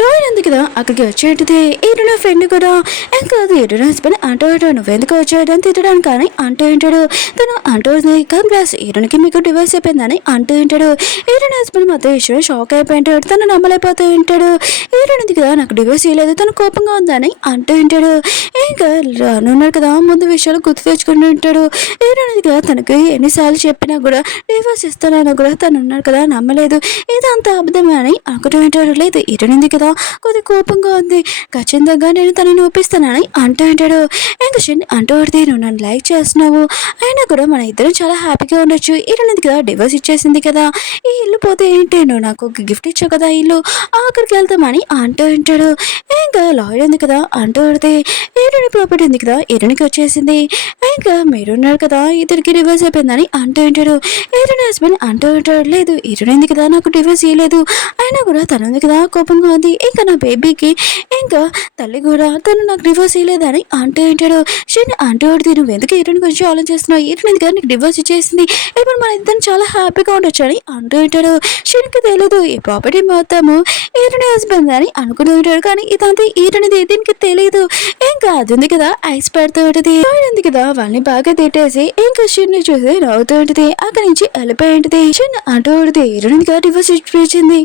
లోయన్ ఉంది కదా అక్కడికి వచ్చేటిది ఈరున ఫ్రెండ్ కూడా ఇంకా ఈరున హస్బెండ్ అంటూ ఉంటాడు నువ్వెందుకు వచ్చాడని తిట్టడానికి కానీ అంటూ ఉంటాడు. తను అంటుంది కంగ్రాస్ ఈరునికి మీకు డివైస్ అయిపోయిందని అంటూ ఉంటాడు. ఈరున హస్బెండ్ మొత్తం విషయం షాక్ అయిపోయింటాడు. తను నమ్మలేకపోతూ ఉంటాడు. ఈరునిది కదా నాకు డివైస్ ఇవ్వలేదు తను కోపంగా ఉందని అంటూ ఉంటాడు. ఇంకా రానున్నాడు కదా ముందు విషయాలు గుర్తు తెచ్చుకుంటూ ఉంటాడు. ఈరునిది కదా తనకి ఎన్నిసార్లు చెప్పినా కూడా డివైస్ ఇస్తానన్నా కూడా తను ఉన్నాడు కదా నమ్మలేదు. ఇదంతా అబద్ధమే అని అనుకుంటూ ఉంటాడు. లేదు ఈరునిది కదా కొద్ది కోపంగా ఉంది ఖచ్చితంగా నేను తనని ఒప్పిస్తానని అంటూ ఉంటాడు. ఇంకా అంటూ పడితే నువ్వు నన్ను లైక్ చేస్తున్నావు అయినా కూడా మన ఇద్దరం చాలా హ్యాపీగా ఉండొచ్చు. ఈరునిది కదా డివోర్స్ ఇచ్చేసింది కదా ఈ ఇల్లు పోతే ఏంటి నువ్వు నాకు ఒక గిఫ్ట్ ఇచ్చావు కదా ఇల్లు అక్కడికి వెళ్తామని అంటూ ఉంటాడు. ఇంకా లాయర్ ఉంది కదా అంటూ పడితే ఈరుని ప్రాపర్టీ ఉంది కదా ఈరునికి వచ్చేసింది. ఇంకా మీరున్నారు కదా ఇద్దరికి డివోర్స్ అయిపోయిందని అంటూ ఉంటాడు. ఈరుని హస్బెండ్ అంటూ ఉంటాడు లేదు ఈరునింది కదా నాకు డివోర్స్ ఇవ్వలేదు అయినా కూడా తనుంది కదా కోపంగా ఉంది ఇంకా నా బేబీకి ఇంకా తల్లి కూడా తను నాకు డివోర్స్ ఇవ్వలేదని అంటూ ఉంటాడు. షిన్ అంటూ ఉంటుంది నువ్వు ఎందుకు ఈరుని గురించి ఆలోచిస్తున్నావు ఈరునింది కదా నీకు డివోర్స్ ఇచ్చేసింది ఇప్పుడు మన ఇద్దరు చాలా హ్యాపీగా ఉండొచ్చు అని అంటూ ఉంటాడు. షిన్కి తెలియదు ఈ ప్రాపర్టీ మొత్తము ఈరుని హస్బెండ్ అని అనుకుంటూ ఉంటాడు. కానీ ఇదంతా ఈరునిది దీనికి తెలియదు. ఇంకా అది ఉంది కదా ఐస్ పెడుతూ ఉంటుంది ఉంది కదా వాళ్ళని బాగా తిట్టేసి ఇంకా షిన్ చూసి నవ్వుతూ ఉంటుంది. అక్కడి నుంచి వెళ్ళిపోయి ఉంటుంది. షిన్ అంటూ ఉంటుంది ఈరునిది కదా డివోర్స్ ఇచ్చేసింది.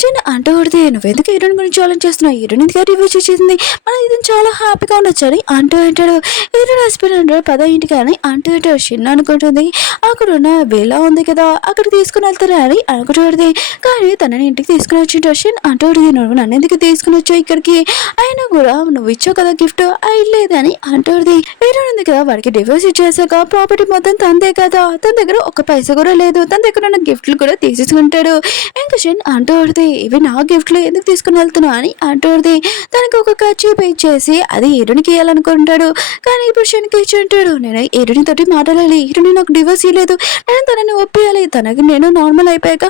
షిన్ అంటూ ఉంటుంది నువ్వెందుకు ఈరుని గురించి ఆలోచిస్తున్నావు ఈరునిది కదా డివోర్స్ ఇచ్చేసింది మన ఇది చాలా హ్యాపీగా ఉండొచ్చు అని అంటూ ఉంటాడు. ఈరుని హస్బెండ్ అంటాడు పద ఇంటికి అని అంటూ ఉంటాడు. షిన్ అనుకుంటుంది అక్కడ ఉన్న వేలా ఉంది కదా అక్కడ తీసుకుని వెళ్తారా అని అనుకుంటుంది. కానీ తనని ఇంటికి తీసుకుని వచ్చింటాడు. షిన్ అంటూ ఉంటుంది నువ్వు నన్ను ఎందుకు తీసుకుని వచ్చావు ఇక్కడికి అయినా కూడా నువ్వు ఇచ్చావు కదా గిఫ్ట్ అయ్యలేదని అంటుంది. ఈరుని కదా వాడికి డివోర్స్ ఇచ్చేసాక ప్రాపర్టీ మొత్తం తందే కదా తన దగ్గర ఒక పైసా కూడా లేదు తన దగ్గర ఉన్న గిఫ్ట్లు కూడా తీసేసుకుంటాడు. ఇంకా షిన్ అంటూ ఉంటుంది ఇవి నా గిఫ్ట్లు ఎందుకు తీసుకుని వెళ్తున్నావు అని అంటుంది. తనకి ఒక కర్చీఫ్ ఇచ్చేసి అది ఈరునికి ఇవ్వాలనుకుంటాడు. కానీ ఇప్పుడు షిన్కి ఇచ్చి ఉంటాడు నేను ఈరుని తోటి మాట్లాడాలి ఈరుని నాకు డివోర్స్ ఇవ్వలేదు నేను తనని ఒప్పియాలి తనకి నేను నార్మల్ అయిపోయాక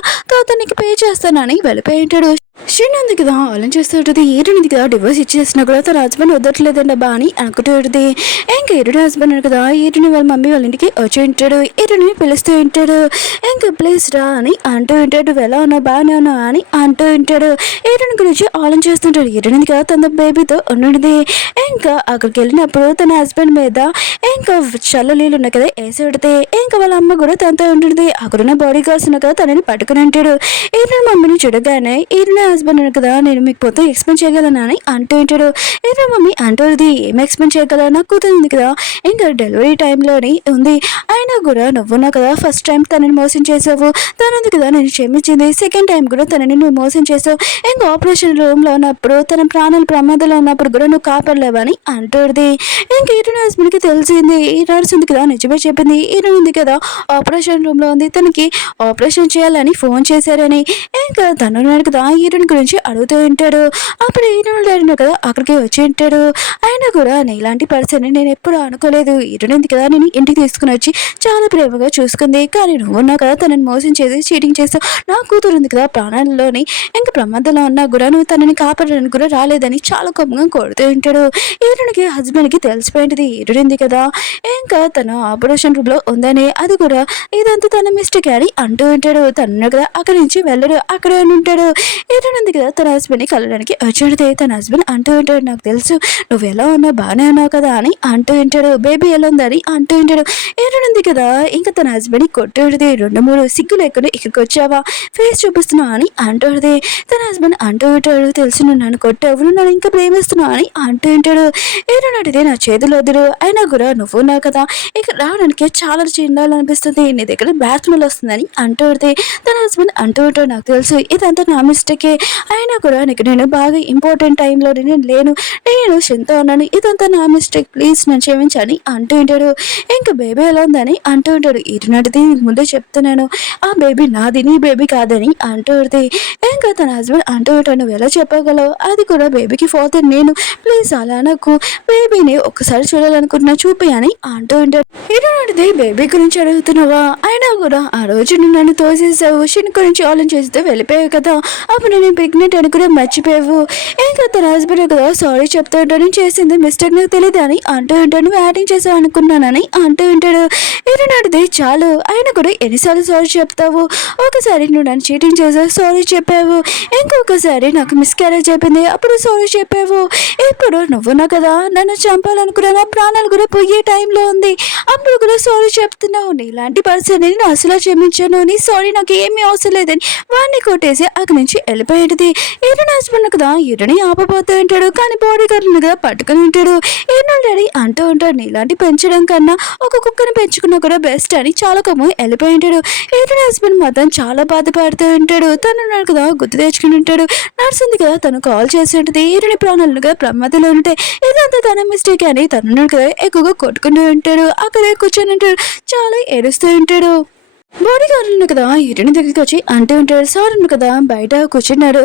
తనకి పే చేస్తానని వెళ్ళిపోయి ఉంటాడు. షిన్ ఉంది కదా ఆలోచిస్తూ ఉంటుంది ఈరునిది కదా డివోర్స్ ఇచ్చేసినా కూడా తన హస్బెండ్ వదట్లేదండి అబ్బా అని అనుకుంటూ ఉంటుంది. ఇంకా ఈరుని హస్బెండ్ కదా ఈరుని వాళ్ళ మమ్మీ వాళ్ళ ఇంటికి వచ్చి ఉంటాడు. ఈరుని పిలుస్తూ ఉంటాడు. ఇంకా ప్లీజ్ రా అని అంటూ ఉంటాడు ఎలా ఉన్నావు బాగానే ఉన్నావు అని అంటూ ఉంటాడు. ఈరుని గురించి ఆలోచిస్తుంటాడు. ఈరునిది కదా తన బేబీతో ఉన్నది. ఇంకా అక్కడికి వెళ్ళినప్పుడు తన హస్బెండ్ మీద ఇంకా చల్ల నీళ్ళు ఉన్నాయి కదా వేసి పెడితే ఇంకా వాళ్ళ అమ్మ కూడా తనతో ఉంటుంది. అక్కడున్న బాడీ గార్డ్స్ ఉన్నాయి కదా తనని పట్టుకుని ఉంటాడు. ఈరుని మమ్మీని చూడగానే ఈరుని హస్బెండ్ కదా నేను మీకు మొత్తం ఎక్స్ప్లెయిన్ చేయగలను అని అంటూ ఉంటాడు. ఈరుని మమ్మీ అంటుంది ఏం ఎక్స్ప్లెయిన్ చేయగలరా నాకు కూతుంది కదా ఇంకా డెలివరీ టైంలోని ఉంది అయినా కూడా నువ్వున్నావు కదా ఫస్ట్ టైం తనని మోసం చేసావు తనది కదా నేను క్షమించింది సెకండ్ టైం కూడా తనని నువ్వు మోసం చేసావు ఇంకా ఆపరేషన్ రూమ్లో ఉన్నప్పుడు తన ప్రాణాలు ప్రమాదంలో ఉన్నప్పుడు కూడా నువ్వు కాపాడలేవని అంటుంది. ఇంక ఈరుని హస్బెండ్కి తెలిసింది ఈ నర్స్ ఉంది కదా నిజమే చెప్పింది ఈరుని ఉంది కదా ఆపరేషన్ రూమ్లో ఉంది తనకి ఆపరేషన్ చేయాలని ఫోన్ చేశారని ఇంకా తను కదా ఈరుని గురించి అడుగుతూ ఉంటాడు. అప్పుడు ఈరుని డాడీ కదా అక్కడికి వచ్చి ఉంటాడు. అయినా కూడా ఇలాంటి పర్సన్ నేను ఎప్పుడు అనుకోలేదు ఈరుని ఉంది కదా నేను ఇంటికి తీసుకుని వచ్చి చాలా ప్రేమగా చూసుకుంది కానీ నువ్వున్నావు కదా తనని మోసం చేసి చీటింగ్ చేస్తావు నా కూతురు ఉంది కదా ప్రాణాల్లోని ఇంకా ప్రమాదంలో ఉన్నా కూడా నువ్వు తనని కాపాడడానికి కూడా రాలేదని చాలా కోపంగా కొడుతూ ఉంటాడు. ఈరునికి హస్బెండ్కి తెలిసిపోయింది ఈరుడింది కదా ఇంకా తను ఆపరేషన్ రూమ్లో ఉందని అది కూడా ఇదంతా తన మిస్టేక్ అని అంటూ ఉంటాడు. తను కదా అక్కడి నుంచి వెళ్ళడు అక్కడే ఉంటాడు. ఈరునింది కదా తన హస్బెండ్ని కలవడానికి వచ్చాడు. తన హస్బెండ్ అంటూ ఉంటాడు నాకు తెలుసు నువ్వు ఎలా ఉన్నావు బాగానే ఉన్నావు కదా అని అంటూ ఉంటాడు. బేబీ ఎలా ఉందని అంటూ ఉంటాడు. ఈరునింది కదా ఇంకా తన హస్బెండ్ని కొట్టుడిది 2-3 సిగ్గు లేకుండా ఇక్కడికి వచ్చావా ఫేస్ చూపిస్తున్నావు అని అంటుంది. తన హస్బెండ్ అంటూ ఉంటాడు తెలుసు నువ్వు నన్ను కొట్టావు నువ్వు నన్ను ఇంకా ప్రేమిస్తున్నావు అని అంటూ ఉంటాడు. ఈరునడితే నా చేతులు వద్దురు అయినా కూడా నువ్వు ఉన్నావు కదా ఇక రావడానికి చాలా చిన్నాలనిపిస్తుంది నీ దగ్గర బ్యాడ్ స్మెల్ వస్తుందని అంటూ ఉంటుంది. తన హస్బెండ్ అంటూ ఉంటాడు నాకు తెలుసు ఇదంతా నా మిస్టేకే అయినా కూడా నీకు నేను బాగా ఇంపార్టెంట్ టైంలో నేను లేను నేను చింత ఉన్నాను ఇదంతా నా మిస్టేక్ ప్లీజ్ నన్ను క్షమించని అంటూ ఉంటాడు. ఇంకా బేబీ ఎలా ఉందని అంటూ ఉంటాడు. ఈరునడిది ముందే చెప్తున్నాను ఆ బేబీ నాది నీ బేబీ కాదని అంటూ ఉంటుంది. ఇంకా తన హస్బెండ్ అంటూ ఉంటాడు నువ్వు ఎలా చెప్పగలవు అది కూడా బేబీకి ఫాదర్ నేను ప్లీజ్ అలా నాకు బేబీని ఒక్కసారి చూడాలనుకుంటున్నా చూపి అని అంటూ ఉంటాడు. ఈరునడిది బేబీ గురించి అడుగుతున్నావా అయినా కూడా ఆ రోజు నువ్వు నన్ను తోసేసావు షిన్ గురించి ఆలోచిస్తే వెళ్ళిపోయావు కదా అప్పుడు నేను ప్రెగ్నెంట్ అని కూడా మర్చిపోయావు. ఇంకా తన హస్బెండ్ కదా సారీ చెప్తూ ఉంటాడు, నేను చేసింది మిస్టేక్ నాకు తెలియదు అని అంటూ ఉంటాడు. నువ్వు యాక్టింగ్ చేసావు అనుకున్నానని అంటూ ఉంటాడు. నాటిది చాలు, అయినా కూడా ఎన్నిసార్లు సారీ చెప్తావు? ఒకసారి నువ్వు నన్ను చీటింగ్ చేసావు, సారీ చెప్పావు. ఇంకొకసారి నాకు మిస్క్యారేజ్ అయిపోయింది, అప్పుడు సారీ చెప్పావు. ఇప్పుడు నువ్వున్నా కదా నన్ను చంపాలనుకున్నా, నా ప్రాణాలు కూడా పోయే టైంలో ఉంది, అప్పుడు కూడా సారీ చెప్తున్నావు. నీలాంటి పర్సన్ నేను అసలు క్షమించాను, నీ సారీ నాకు ఏమీ అవసరం లేదని వాడిని కొట్టేసి అక్కడి నుంచి వెళ్ళిపోయేది. ఈరుని హస్బెండ్ కదా ఈరుని ఆపబోతూ ఉంటాడు, కానీ బాడీ గార్డ్ని కదా పట్టుకుని ఉంటాడు. ఈరుని డాడీ అంటూ ఉంటాడు, నీలాంటి పెంచడం కన్నా ఒక కుక్కని పెంచుకున్నా కూడా బెస్ట్ అని చాలా కొమ్ము వెళ్ళిపోయి ఉంటాడు. ఈరుని హస్బెండ్ మాత్రం చాలా బాధపడుతూ ఉంటాడు. తను ఉన్నాడు కదా గుర్తు తెచ్చుకుని ఉంటాడు. నర్స్ ఉంది కదా తను కాల్ చేసి ఉంటుంది, ఈరుని ప్రాణాలను కదా ప్రమాదంలో ఉంటాయి, ఇదంతా తన మిస్టేక్ అని తను కదా ఎక్కువగా కొట్టుకుంటూ ఉంటాడు. అక్కడే కూర్చొని ఉంటాడు, చాలా ఏడుస్తూ ఉంటాడు. బాడీ గార్డును కదా ఈరుని దగ్గరికి వచ్చి అంటూ ఉంటాడు, సార్ కదా బయట కూర్చున్నాడు,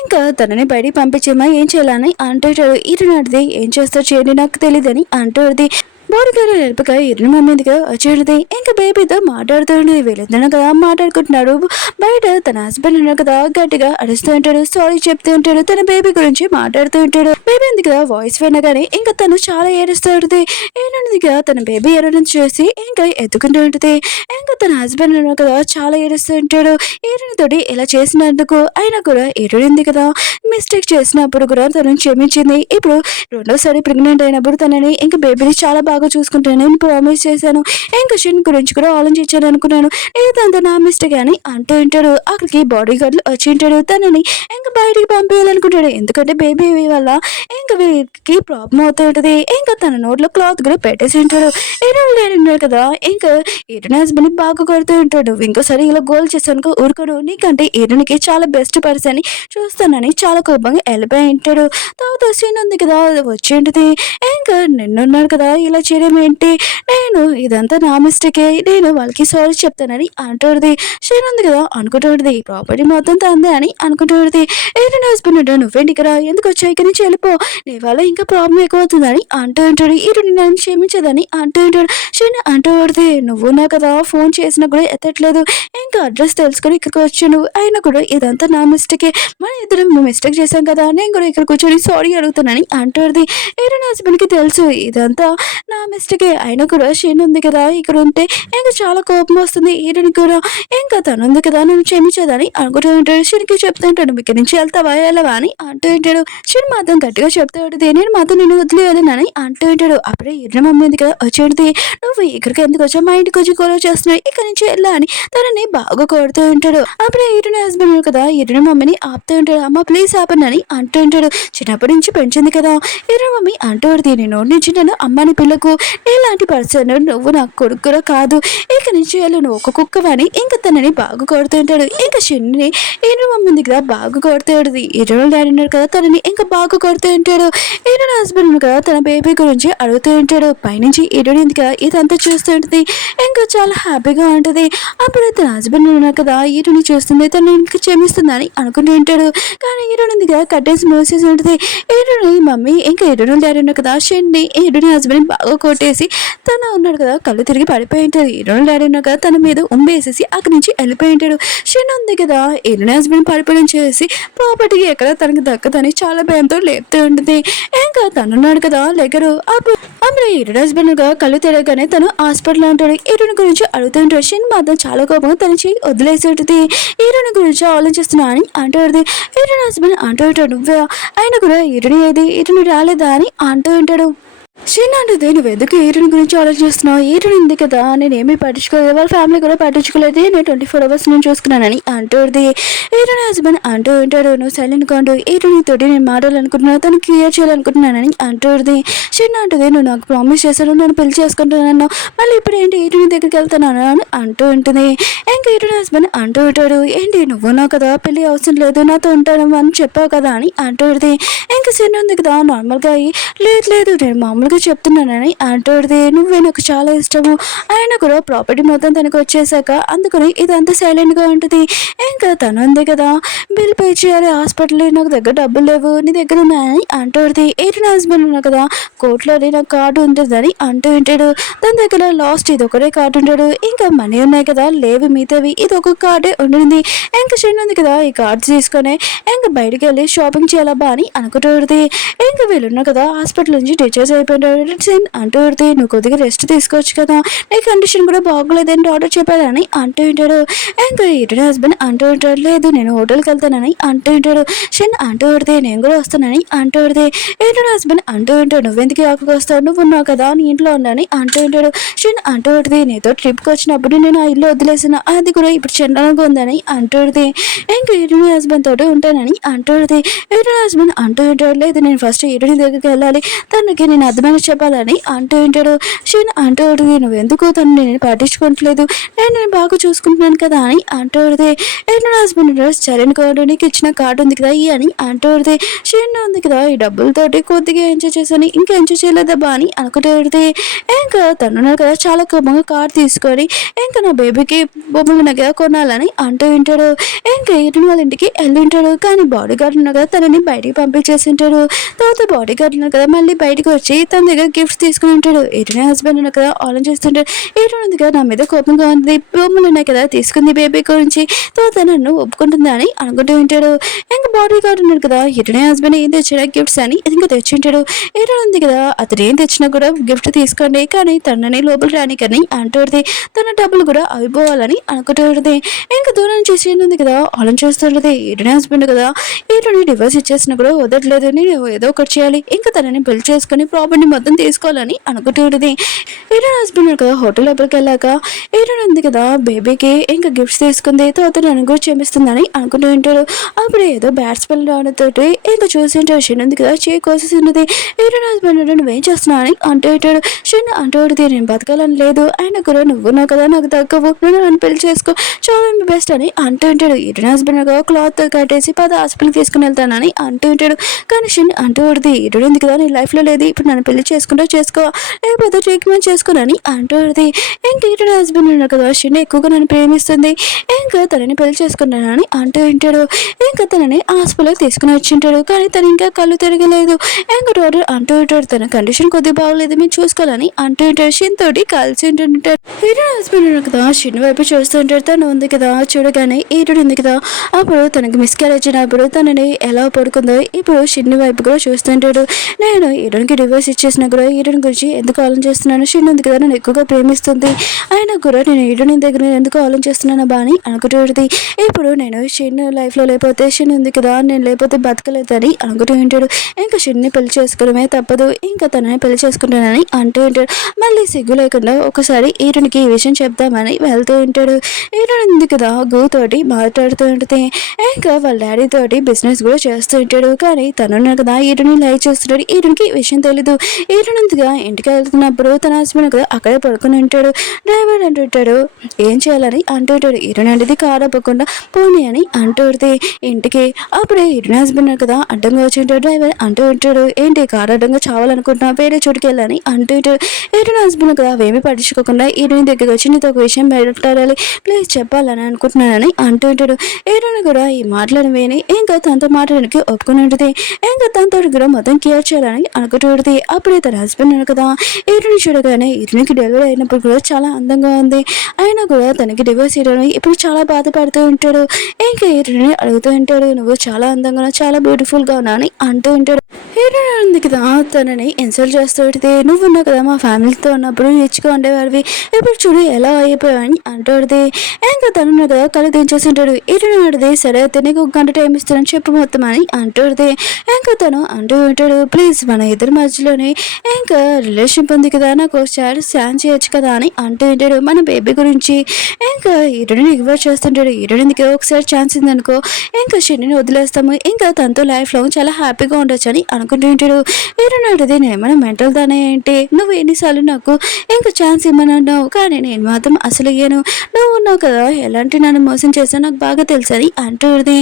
ఇంకా తనని బయటికి పంపించేమా ఏం చేయాలని అంటుంటాడు. ఈరుని అడిది ఏం చేస్తావు చేయండి నాకు తెలియదని అంటుంది. బోడిగారు నేర్పక ఇరుని మమ్మీదిగా వచ్చేది. ఇంకా బేబీతో మాట్లాడుతూ ఉండేది. వీళ్ళిద్దరు కదా మాట్లాడుకుంటున్నాడు. బయట తన హస్బెండ్ ఉన్నాడు కదా గట్టిగా అరుస్తూ ఉంటాడు, సారీ చెప్తూ ఉంటాడు, తన బేబీ గురించి మాట్లాడుతూ ఉంటాడు. బేబీ ఉంది కదా వాయిస్ వినగానే ఇంకా తను చాలా ఏడుస్తూ ఉంటుంది. ఏనుదిగా తన బేబీ ఎరుని చూసి ఇంకా ఎత్తుకుంటూ ఉంటుంది. ఇంకా తన హస్బెండ్ ఉన్నాడు కదా చాలా ఏడుస్తూ ఉంటాడు. ఏరునితోటి ఇలా చేసినందుకు అయినా కూడా ఏరునింది కదా మిస్టేక్ చేసినప్పుడు కూడా తనని క్షమించింది. ఇప్పుడు రెండోసారి ప్రెగ్నెంట్ అయినప్పుడు తనని ఇంకా బేబీని చాలా బాగా చూసుకుంటాను నేను ప్రామిస్ చేశాను. ఇంకా షిన్ గురించి కూడా ఆలోచించాను అనుకున్నాను, ఏదంతా నా మిస్టేక్ అని అంటూ ఉంటాడు. అక్కడికి బాడీ గార్డులు వచ్చి ఉంటాడు. తనని ఇంకా బయటికి పంపించాలనుకుంటాడు, ఎందుకంటే బేబీ వల్ల ఇంకా వీరికి ప్రాబ్లం అవుతూ ఉంటుంది. ఇంకా తన నోట్లో క్లాత్ కూడా పెట్టేసి ఉంటాడు. ఉన్నాడు కదా ఇంకా ఈరుని హస్బెండ్ బాగా కొడుతూ ఉంటాడు. ఇంకోసారి ఇలా గోల్ చేశాను ఊరుకోడు, నీకంటే ఈరునికి చాలా బెస్ట్ పర్సన్ అని చూస్తానని చాలా కోపంగా వెళ్ళిపోయి ఉంటాడు. తర్వాత సీన్ ఉంది కదా వచ్చి ఉంటుంది. ఇంకా నిన్నున్నాడు కదా ఇలా చేయడం ఏంటి, నేను ఇదంతా నా మిస్టేకే, నేను వాళ్ళకి సారీ చెప్తానని అంటుంది. షేన్ ఉంది కదా అనుకుంటుంది, ప్రాపర్టీ మొత్తం తందే అని అనుకుంటుంది. ఏదైనా హస్బెండ్ ఉంటాడు, నువ్వేంటి కదా ఎందుకు వచ్చాయి ఇక్కడి నుంచి వెళ్ళిపో, నీ వల్ల ఇంకా ప్రాబ్లం ఎక్కువ అవుతుందని అంటూ ఉంటాడు. ఈరుని నన్ను క్షమించదని అంటూ ఉంటాడు. షేన్ అంటూ నువ్వు నా కదా ఫోన్ చేసినా కూడా ఎత్తట్లేదు, ఇంకా అడ్రస్ తెలుసుకొని ఇక్కడికి వచ్చాను, అయినా కూడా ఇదంతా నా మిస్టేకే, మన ఇద్దరం మిస్టేక్ చేశాం కదా, నేను కూడా ఇక్కడ కూర్చొని సారీ అడుగుతానని అంటుంది. ఏదైనా హస్బెండ్కి తెలుసు ఇదంతా నా మిస్టేకే, అయినా కూడా షేన్ ఉంది కదా ఇక్కడ ఉంటే ఇంకా చాలా కోపం వస్తుంది ఈరుని కూడా, ఇంకా తను ఉంది కదా నన్ను క్షమించదని అనుకుంటూ ఉంటాడు. షేన్కి చెప్తూ ఉంటాడు, ఇక్కడి నుంచి వెళ్తావా వెళ్ళవా అని అంటూ ఉంటాడు. షేన్ మాత్రం గట్టిగా చెప్తూ ఉంటుంది, నేను మాత్రం నేను వదిలేదని అంటూ ఉంటాడు. అప్పుడే ఈరుని మమ్మీ ఉంది కదా వచ్చేది, నువ్వు ఇక్కడికి ఎందుకు వచ్చావు, మా ఇంటికి వచ్చి గొడవ చేస్తున్నావు, ఇక్కడి నుంచి వెళ్ళా అని తనని బాగా కొడుతూ ఉంటాడు. అప్పుడే ఈరుని హస్బెండ్ కదా ఈరుని మమ్మీని ఆపుతూ ఉంటాడు, అమ్మ ప్లీజ్ ఆపండి అని అంటూ ఉంటాడు. చిన్నప్పటి నుంచి పెంచింది కదా ఈరుని మమ్మీ అంటూ ఉంటుంది, నేను నుంచి నన్ను అమ్మని పిల్లకు, ఇలాంటి పర్సన్ నువ్వు నాకు కొడుకు కూడా కాదు, ఇక నుంచి వెళ్ళు నువ్వు ఒక కుక్కవని ఇంకా తనని బాగా కొడుతూ ఉంటాడు. ఇంకా షెన్ని ఈరుని మమ్మీ దగ్గర బాగా కొడుతూ ఉంటుంది. ఈరుని డాడీ ఉన్నాడు కదా తనని ఇంకా బాగా కొడుతూ ఉంటాడు. ఈరుని హస్బెండ్ కదా తన బేబీ గురించి అడుగుతూ ఉంటాడు. పైనుంచి ఈరుని కదా ఇదంతా చూస్తూ ఉంటుంది, ఇంకా చాలా హ్యాపీగా ఉంటుంది. అప్పుడు తన హస్బెండ్ ఉన్నాడు కదా ఈరుని చూస్తుంది, తను ఇంకా క్షమిస్తుందని అనుకుంటూ ఉంటాడు. కానీ ఈరుని కదా కట్టేసి మూసేసి ఉంటుంది. ఈరుని మమ్మీ ఇంకా ఈరుని డాడీ ఉన్నాడు కదా షెన్ని ఈరుని హస్బెండ్ బాగా కొట్టేసి తను ఉన్నాడు కదా కళ్ళు తిరిగి పడిపోయి ఉంటాడు. ఈరుని డాడీ ఉన్నాడు కదా తన మీద ఉమ్మేసేసి అక్కడి నుంచి వెళ్ళిపోయి ఉంటాడు. షెన్ ఉంది కదా ఈరుని హస్బెండ్ పడిపోవడం చేసి ప్రాపర్టీకి ఎక్కడ తనకి దక్కదని చాలా భయంతో లేపుతూ ఉంటుంది. ఇంకా తనున్నాడు కదా లెగరు. అప్పుడు ఈరుని హస్బెండ్ గా కళ్ళు తిరగగానే తను హాస్పిటల్లో ఉంటాడు. ఈరుని గురించి అడుగుతూ ఉంటాడు. షెన్ మాత్రం చాలా కోపంగా తన చేయి వదిలేసి ఉంటుంది. ఈరుని గురించి ఆలోచిస్తున్నా అని అంటుంది. ఈరుని హస్బెండ్ అంటూ ఉంటాడు, నువ్వే ఆయన కూడా ఈరుని ఏది ఈరుని రాలేదా అని అంటూ ఉంటాడు. షీన్ అంటుంది, నువ్వు ఎందుకు ఈరుని గురించి ఆలోచిస్తున్నావు, ఈరుని ఉంది కదా నేనేమీ పట్టించుకోలేదు, వాళ్ళ ఫ్యామిలీ కూడా పట్టించుకోలేదు, నేను 24 hours నేను చూసుకున్నానని అంటుంది. ఈరుని హస్బెండ్ అంటూ ఉంటాడు, నువ్వు సైలెంట్గా ఉండు, ఈరునితోటి నేను మాట్లాడాలనుకుంటున్నాను, తను క్లియర్ చేయాలనుకుంటున్నానని అంటుంది. షీన్ అంటుంది, నువ్వు నాకు ప్రామిస్ చేశాను నన్ను పెళ్లి చేసుకుంటున్నాను, మళ్ళీ ఇప్పుడు ఏంటి ఈరుని దగ్గరికి వెళ్తున్నాను అని అంటూ ఉంటుంది. ఇంకా ఈరుని హస్బెండ్ అంటూ ఉంటాడు, ఏంటి నువ్వు నా కదా పెళ్లి అవసరం లేదు నాతో ఉంటాను అని చెప్పావు కదా అని అంటుంది. ఇంకా షీన్ ఉంది కదా నార్మల్గా లేదు నేను మామూలుగా ఎందుకు చెప్తున్నానని అంటూడిది. నువ్వే నాకు చాలా ఇష్టము. ఆయన కూడా ప్రాపర్టీ మొత్తం తనకు వచ్చేసాక అందుకని ఇదంతా సైలెంట్గా ఉంటుంది. ఇంకా తను ఉంది కదా, బిల్ పే చేయాలి హాస్పిటల్, నాకు దగ్గర డబ్బులు లేవు, నీ దగ్గర ఉన్నాయని అంటూడిది. నా హస్బెండ్ ఉన్నా కదా, కోర్టులోని నాకు కార్డు ఉంటుందని అంటూ ఉంటాడు. దాని దగ్గర లాస్ట్ ఇది ఒకటే కార్డు ఉంటాడు. ఇంకా మనీ ఉన్నాయి కదా, లేవు మిగతావి, ఇది ఒక కార్డే ఉండింది. ఇంకా చిన్న ఉంది కదా, ఈ కార్డు తీసుకొని ఇంకా బయటికి వెళ్ళి షాపింగ్ చేయాలబ్బా అని అనుకుంటుంది. ఇంకా వీళ్ళున్నా కదా, హాస్పిటల్ నుంచి డిశ్చార్జ్ అయిపోయినాడు అంటూ ఉంటుంది. నువ్వు కొద్దిగా రెస్ట్ తీసుకోవచ్చు కదా, నీ కండిషన్ కూడా బాగోలేదని డాక్టర్ చెప్పాడని అంటూ ఉంటాడు. ఇంకా ఇటు హస్బెండ్ అంటూ ఉంటాడు, లేదు నేను హోటల్కి వెళ్తానని అంటూ ఉంటాడు. షెన్ అంటూ పడితే నేను కూడా వస్తానని అంటూ పడితే ఇటు హస్బెండ్ అంటూ ఉంటాడు, నువ్వెందుకు ఆకుకు వస్తావు, నువ్వు ఉన్నావు కదా నీ ఇంట్లో ఉన్నాని అంటూ ఉంటాడు. షెన్ అంటూ పడితే నీతో ట్రిప్కి వచ్చినప్పుడు నేను ఆ ఇల్లు వదిలేసిన, అది కూడా ఇప్పుడు చండాలంగా ఉందని అంటూ పడితే ఇంకా ఇటు హస్బెండ్ తోటి ఉంటానని అంటూ పడితే ఇటు హస్బెండ్ అంటూ ఉంటాడు, లేదు నేను ఫస్ట్ ఇటుని దగ్గరికి వెళ్ళాలి, తనకి నేను అర్థమైన చెప్పాలని అంటూ ఉంటాడు. షెన్ అంటూ పడితే నువ్వెందుకు తను నేను పట్టించుకోవట్లేదు, నేను బాగా చూసుకుంటున్నాను కదా అని అంటూ పడితే ఇటు హస్బెండ్ సరైన కార్డు నీకు ఇచ్చిన కార్డు ఉంది కదా ఈ అని అంటూ పడితే షెన్ ఉంది కదా, ఈ డబ్బులతోటి కొద్దిగా ఎంజాయ్ చేశాను, ఇంకా ఎంజాయ్ చేయలేదబ్బా అని అనుకుంటూ పడితే ఇంకా తనున్నారు కదా చాలా కోపంగా కార్ తీసుకొని ఇంకా నా బేబీకి బొమ్మలు నగ కొనాలని అంటూ ఉంటాడు. ఇంకా ఇటు వాళ్ళ ఇంటికి వెళ్ళి ఉంటాడు. కానీ బాడీ గార్డ్ ఉన్నారు కదా, తనని బయటికి పంపించేసి ఉంటాడు. తర్వాత బాడీ గార్డ్ ఉన్నారు కదా, మళ్ళీ బయటకు వచ్చి తన దగ్గర గిఫ్ట్స్ తీసుకుని ఉంటాడు. ఇటునే హస్బెండ్ ఉన్నారు కదా, ఆలోచిస్తుంటాడు. ఇటు ఉంది కదా, నా మీద కోపంగా ఉంది, బొమ్మలు ఉన్నాయి కదా తీసుకుంది బేబీ గురించి, తర్వాత నన్ను ఒప్పుకుంటుందా అని అనుకుంటూ ఉంటాడు. ఇంకా బాడీ గార్డ్ ఉన్నాడు కదా, ఇటునే హస్బెండ్ ఏం తెచ్చినా గిఫ్ట్స్ అని ఇంకా తెచ్చింటాడు. ఇటు ఉంది కదా, అతను ఏం తెచ్చినా కూడా గిఫ్ట్ తీసుకోండి, కానీ తనని లోపల రానికని అంటుంది. తన డబ్బులు కూడా అయిపోవాలని అనుకుంటుంది. ఇంకా దూరం నుంచి ఉంది కదా, ఆలోచిస్తుంటది. ఇటునే హస్బెండ్ కదా, ఇటుని డివోర్స్ ఇచ్చేసినా కూడా వదలట్లేదు, నేను ఏదో ఒకటి చేయాలి, ఇంకా తనని పెళ్లి చేసుకుని ప్రాపర్టీ మొత్తం తీసుకోవాలని అనుకుంటుంది. ఇటు హస్బెండ్ కదా, హోటల్ లోపలికి వెళ్ళాక ఇటు ఉంది కదా, బేబీకి ఇంకా గిఫ్ట్స్ తీసుకుంది, తర్వాత నన్ను కూడా చేపిస్తుందని అనుకుంటూ ఉంటాడు. అప్పుడు ఏదో బ్యాడ్ స్మెల్ రావడంతో ఇంకా చూసి షెన్ ఉంది కదా, చేయి కోసేసినది. ఇటు హస్బెండ్ నువ్వేం చేస్తున్నావు అని అంటూ ఉంటాడు. షెన్ అంటూ ఉంటుంది, నేను బతకాలని లేదు, ఆయన కూడా నువ్వు నా కదా నాకు తగ్గవు, నువ్వు నన్ను పెళ్లి చేసుకో, చాలా బెస్ట్ అని అంటూ ఉంటాడు. ఇటు హస్బెండ్ క్లాత్ కట్టేసి హాస్పిటల్కి తీసుకుని వెళ్తానని అంటూ ఉంటాడు. కానీ షెన్ అంటూ ఉంటుంది, ఇటు ఉంది కదా నీ లైఫ్లో లేదు, ఇప్పుడు నన్ను పెళ్లి చేసుకుంటూ చేసుకో, లేకపోతే ట్రీట్మెంట్ చేసుకోనని అంటూ ఉంటుంది. ఇంకా ఇటు హస్బెండ్ ఉన్నారు కదా, షెన్ ఎక్కువగా నన్ను ప్రేమిస్తుంది, ఇంకా తనని పెళ్లి చేసుకున్నానని అంటూ ఉంటాడు. ఇంకా తనని హాస్పిటల్కి తీసుకుని వచ్చింటాడు. కానీ తను ఇంకా కళ్ళు తిరగలేదు. ఇంకా డాక్టర్ అంటూ ఉంటాడు, తన కండిషన్ కొద్దిగా బాగోలేదు, మీరు చూసుకోవాలని అంటూ ఉంటాడు. షెన్ తోటి కలిసి ఉంటుంటాడు. ఇటు హస్బెండ్ ఉన్నారు కదా, షెన్ వైపు చూస్తూ ఉంటాడు. తను ఉంది కదా, చూడగానే ఈటుడు ఉంది కదా, అప్పుడు తనకి మిస్క్యారేజ్ అయినప్పుడు తనని ఎలా పడుకుందో ఇప్పుడు షెన్ వైపు కూడా చూస్తుంటాడు. నేను ఈటునికి డివోర్స్ ఇచ్చేసినా కూడా ఈటుని గురించి ఎందుకు ఆలోచిస్తున్నాను, షెన్ ఉంది కదా నన్ను ఎక్కువగా ప్రేమిస్తుంది, అయినా కూడా నేను ఈటుని దగ్గర ఎందుకు ఆలోచిస్తున్నాను బాని అనుకుంటుంది. ఇప్పుడు నేను షెన్ లైఫ్లో లేకపోతే షెన్ ఉంది కదా, నేను లేకపోతే బతకలేదని అనుకుంటూ ఉంటాడు. ఇంకా షెన్ని పెళ్లి చేసుకోవడమే తప్పదు, ఇంకా తనని పెళ్లి చేసుకుంటానని అంటూ ఉంటాడు. మళ్ళీ సిగ్గు లేకుండా ఒకసారి ఈటునికి ఈ విషయం చెప్దామని వెళ్తూ ఉంటాడు. ఈటు ఉంది కదా, గోతోటి మాట్లాడుతూ ఉంటుంది. ఇంకా వాళ్ళ డాడీ తోటి బిజినెస్ కూడా చేస్తూ ఉంటాడు. కానీ తనున్నాడు కదా, ఈటుని లైక్ చేస్తున్నాడు. ఈటునికి ఈ విషయం తెలీదు. ఈటునందుగా ఇంటికి వెళ్తున్నప్పుడు తన హస్బెండ్ కదా అక్కడే పడుకుని ఉంటాడు. డ్రైవర్ అంటుంటాడు, ఏం చేయాలని అంటుంటాడు. ఈటునంటిది కారు అవ్వకుండా పోనీ అని అంటుంది ఇంటికి. అప్పుడే ఈటుని హస్బెండ్ కదా అడ్డంగా వచ్చి ఉంటాడు. డ్రైవర్ అంటూ ఉంటాడు, ఏంటి కారు అడ్డంగా చావాలనుకుంటున్నా, వేరే చోటుకి వెళ్ళని అంటూ ఉంటాడు. ఈటుని హస్బెండ్ కదా అవేమీ పట్టించుకోకుండా ఈటుని దగ్గరికి వచ్చి నీతో ఒక విషయం మాట్లాడాలి, ప్లీజ్ చెప్పాలని అనుకుంటున్నానని అంటూ ఉంటాడు. ఈటుని కూడా ఈ మాటలను విని ఇంకా తనతో మాట్లాడడానికి ఒప్పుకుని ఉంటుంది. ఇంకా తనతో కూడా మొత్తం కేర్ చేయాలని అనుకుంటూ ఉంటుంది. అప్పుడే తన హస్బెండ్ అను కదా, ఈటుని చూడగానే ఈటునికి డెలివరీ అయినప్పుడు కూడా చాలా అందంగా ఉంది, అయినా కూడా తనకి డివోర్స్ ఇవ్వడం ఇప్పుడు చాలా బాధపడుతూ ఉంటాడు. ఇంకా ఈటుని అడుగుతూ ఉంటాడు, నువ్వు చాలా అందంగా చాలా బ్యూటిఫుల్గా ఉన్నా అని అంటూ ఉంటాడు. ఈటుని ఉంది కదా, తనని ఇన్సల్ట్ చేస్తూ ఉంటుంది. నువ్వు ఉన్నావు కదా మా ఫ్యామిలీతో ఉన్నప్పుడు రిచ్గా ఉండేవాడివి, ఇప్పుడు చూడు ఎలా అయిపోయావని అంటాడుది. ఇంకా తను కదా కళ్ళు దించేసి ఉంటాడు. ఈటుని అడిది, సరే అయితే నీకు ఒక గంట టైం ఇస్తానని చెప్పు మొత్తం అని అంటాడుది. ఇంకా తను అంటూ ఉంటాడు, ప్లీజ్ మన ఇద్దరి మధ్యలోనే ఇంకా రిలేషన్షిప్ ఉంది కదా, నాకు ఒకసారి స్కాన్ చేయొచ్చు కదా అని అంటూ ఉంటాడు మన బేబీ గురించి. ఇంకా ఈటుని ఇగ్నోర్ చేస్తుంటాడు. ఈటునికి ఒకసారి ఛాన్స్ ఉందనుకో ఇంకా షెన్ని వదిలేస్తాము, ఇంకా తనతో లైఫ్ లాంగ్ చాలా హ్యాపీగా ఉండొచ్చు అని అనుకుంటూ ఉంటాడు. ఈటుని అడిది, నేనేమైనా మెంటల్ దానే ఏంటి, నువ్వు ఎన్నిసార్లు నాకు ఇంకా ఛాన్స్ ఇమ్మని అన్నావు, కానీ నేను మాత్రం అసలు ఇయ్యను, నువ్వు ఉన్నావు కదా ఎలాంటి నన్ను మోసం చేసా నాకు బాగా తెలుసని అంటుంది.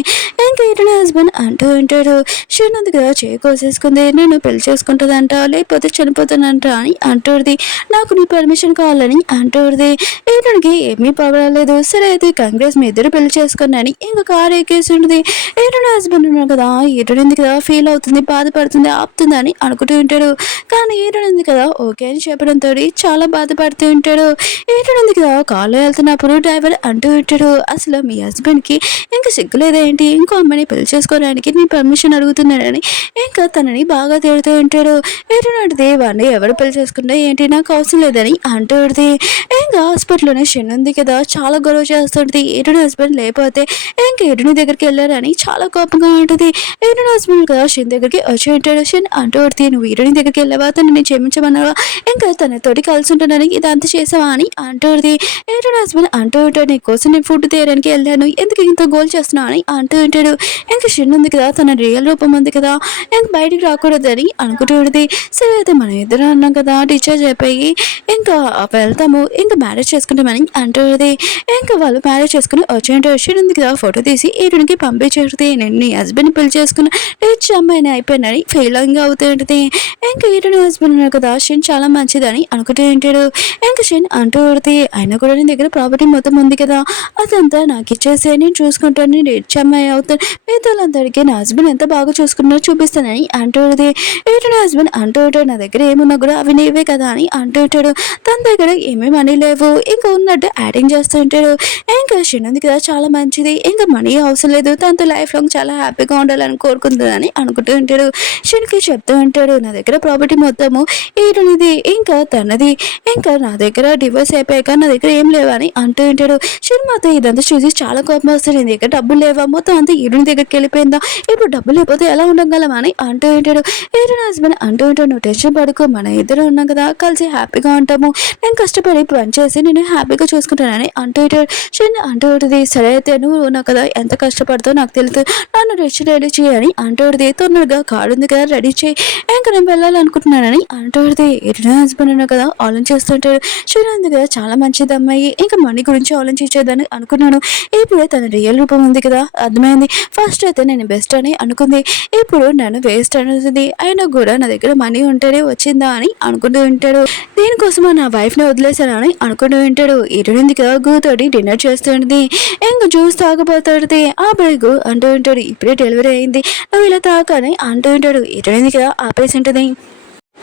ఇంకా ఈటుని హస్బెండ్ అంటూ ఉంటాడు, షెన్ ఉంది కదా చేయి కోసేసుకుంది, నేను పెళ్లి చేసుకుంటుందంట, లేకపోతే చనిపోతానంట అని అంటుంది. నాకు నీ పర్మిషన్ కావాలని అంటుంది. ఏటోనికి ఏమీ పర్వాలేదు, సరే అయితే కాంగ్రెస్ మీ ఇద్దరు పెళ్లి చేసుకున్నాని ఇంకా కారు ఎక్కేసి ఉంటుంది. ఏటోని హస్బెండ్ ఉన్నాడు కదా, ఏటోని ఎందుకు కదా ఫీల్ అవుతుంది, బాధపడుతుంది, ఆపుతుంది అని అనుకుంటూ ఉంటాడు. కానీ ఏటోని ఉంది కదా ఓకే అని చెప్పడంతో చాలా బాధపడుతూ ఉంటాడు. ఏటోని కదా కాళ్ళు వెళ్తున్నప్పుడు డ్రైవర్ అంటూ ఉంటాడు, అసలు మీ హస్బెండ్కి ఇంకా సిగ్గులేదేంటి, ఇంకో అమ్మాయిని పెళ్లి చేసుకోవడానికి నీ పర్మిషన్ అడుగుతున్నాడని ఇంకా తనని బాగా తిడుతూ ఉంటాడు. ఏటోనాటిది వాడిని ఎవరు పెళ్లి చేసుకుంటే ఏంటి, నాకు అవసరం లేదని అంటుంది. ఇంకా హాస్పిటల్లోనే షెన్ ఉంది కదా చాలా గొడవ చేస్తుంటుంది. ఏటోని హస్బెండ్ లేకపోతే ఇంకా ఏటోని దగ్గరికి వెళ్ళారని చాలా కోపంగా ఉంటుంది. ఏటోని హస్బెండ్ కదా షెన్ దగ్గరికి వచ్చి ఉంటాడు. షెన్ అంటుంది, నువ్వు ఏటోని దగ్గరికి వెళ్ళావా, తనని క్షమించమన్నావా, ఇంకా తనతోటి కలిసి ఉంటానని ఇదంతా చేసావా అని అంటుంది. ఏటోని హస్బెండ్ అంటూ ఉంటాడు, నీ కోసం నేను ఫుడ్ తేయడానికి వెళ్ళాను, ఎందుకు ఇంత గోల్ చేస్తున్నావు అని అంటూ ఉంటాడు. ఇంకా షెన్ ఉంది కదా తన రియల్ రూపం ఉంది కదా ఇంక బయటికి రాకూడదని అనుకుంటుంది. సరే అయితే మనం ఇద్దరు అన్నాం కదా డిశ్చార్జ్ అయిపోయి ఇంకా వెళ్తాము, ఇంకా మ్యారేజ్ చేసుకుంటామని అంటుంది. ఇంకా వాళ్ళు మ్యారేజ్ చేసుకుని వచ్చేంటో షెన్ ఉంది కదా ఫోటో తీసి ఏడునికి పంపించేది. నేను నీ హస్బెండ్ పెళ్లి చేసుకున్న రిచ్ అమ్మాయిని అయిపోయినని ఫీలింగ్ అవుతూ ఉంటుంది. ఇంకా ఏడుని హస్బెండ్ ఉన్నాడు కదా షెన్ చాలా మంచిదని అనుకుంటూ ఉంటాడు. ఇంకా షెన్ అంటూ ఉంటుంది, అయినా కూడా నీ దగ్గర ప్రాపర్టీ మొత్తం ఉంది కదా అదంతా నాకు ఇచ్చేసే, నేను చూసుకుంటాను, నేను రిచ్ అమ్మాయి అవుతాను, మిగతాలందరికీ నా హస్బెండ్ ఎంత బాగా చూసుకున్నారో చూపిస్తానని అంటుంది. ఏటో హస్బెండ్ అంటూ ఉంటాడు, నా దగ్గర ఏమున్నా కూడా అవి నీవే కదా అని అంటూ ఉంటాడు. తన దగ్గర ఏమీ మనీ లేవు, ఇంకా ఉన్నట్టు యాక్టింగ్ చేస్తూ ఉంటాడు. ఇంకా షెన్ ఉంది కదా చాలా మంచిది, ఇంకా మనీ అవసరం లేదు, తనతో లైఫ్ లాంగ్ చాలా హ్యాపీగా ఉండాలని కోరుకుంటుందని అనుకుంటూ ఉంటాడు. షెన్కి చెప్తూ ఉంటాడు, నా దగ్గర ప్రాపర్టీ మొత్తము ఏటనిది ఇంకా తనది, ఇంకా నా దగ్గర డివోర్స్ అయిపోయాక నా దగ్గర ఏం లేవా అని అంటూ ఉంటాడు. షెన్ మాత్రం ఇదంతా చూసి చాలా కోపం వస్తుంది, నీ దగ్గర డబ్బులు లేవా, మొత్తం అంతా ఈడుని దగ్గరికి వెళ్ళిపోయిందా, ఇప్పుడు డబ్బులు లేకపోతే ఎలా ఉండగలం అని అంటూ ఉంటాడు. ఏటోని హస్బెండ్ అంటూ ఉంటాడు, నువ్వు టెన్షన్ పడుకో, మన ఇద్దరు ఉన్నాం కదా కలిసి హ్యాపీగా ఉంటాము, నేను కష్టపడి పని చేసి నేను హ్యాపీగా చూసుకుంటానని అంటూ ఉంటాడు. షెన్ అంటూ ఉంటుంది, సరే అయితే నువ్వు ఉన్నావు కదా ఎంత కష్టపడతావు నాకు తెలుసు, నన్ను రెడీ చేయని అంటూ ఉంటుంది. తొందరగా కారు ఉంది కదా రెడీ చేయి, ఇంకా నేను వెళ్ళాలనుకుంటున్నానని అంటూ ఉంటుంది. ఏటోని హస్బెండ్ ఉన్నావు కదా ఆలోచిస్తుంటాడు. షెన్ ఉంది కదా చాలా మంచిది అమ్మాయి, ఇంకా మనీ గురించి ఆలోచించేదని అనుకున్నాను, ఇప్పుడే తన రియల్ రూపం ఉంది కదా అర్థమైంది, ఫస్ట్ అయితే నేను బెస్ట్ అని అనుకుంది, ఇప్పుడు నన్ను వేస్ట్ అనుకుంది, అయినా కూడా నా దగ్గర మనీ ఉంటేనే వచ్చిందా అని అనుకుంటూ ఉంటాడు. దీనికోసం నా వైఫ్ని వదిలేశాను అని అనుకుంటూ ఉంటాడు. ఇటువంటి కదా గూతోటి డిన్నర్ చేస్తుంది, ఇంకా జ్యూస్ తాగబోతుంది. ఆ బ్రేక్ అంటూ ఉంటాడు, ఇప్పుడే డెలివరీ అయింది, నువ్వు ఇలా తాకని అంటూ ఉంటాడు. ఇటువంటి కదా ఆపేసి ఉంటుంది.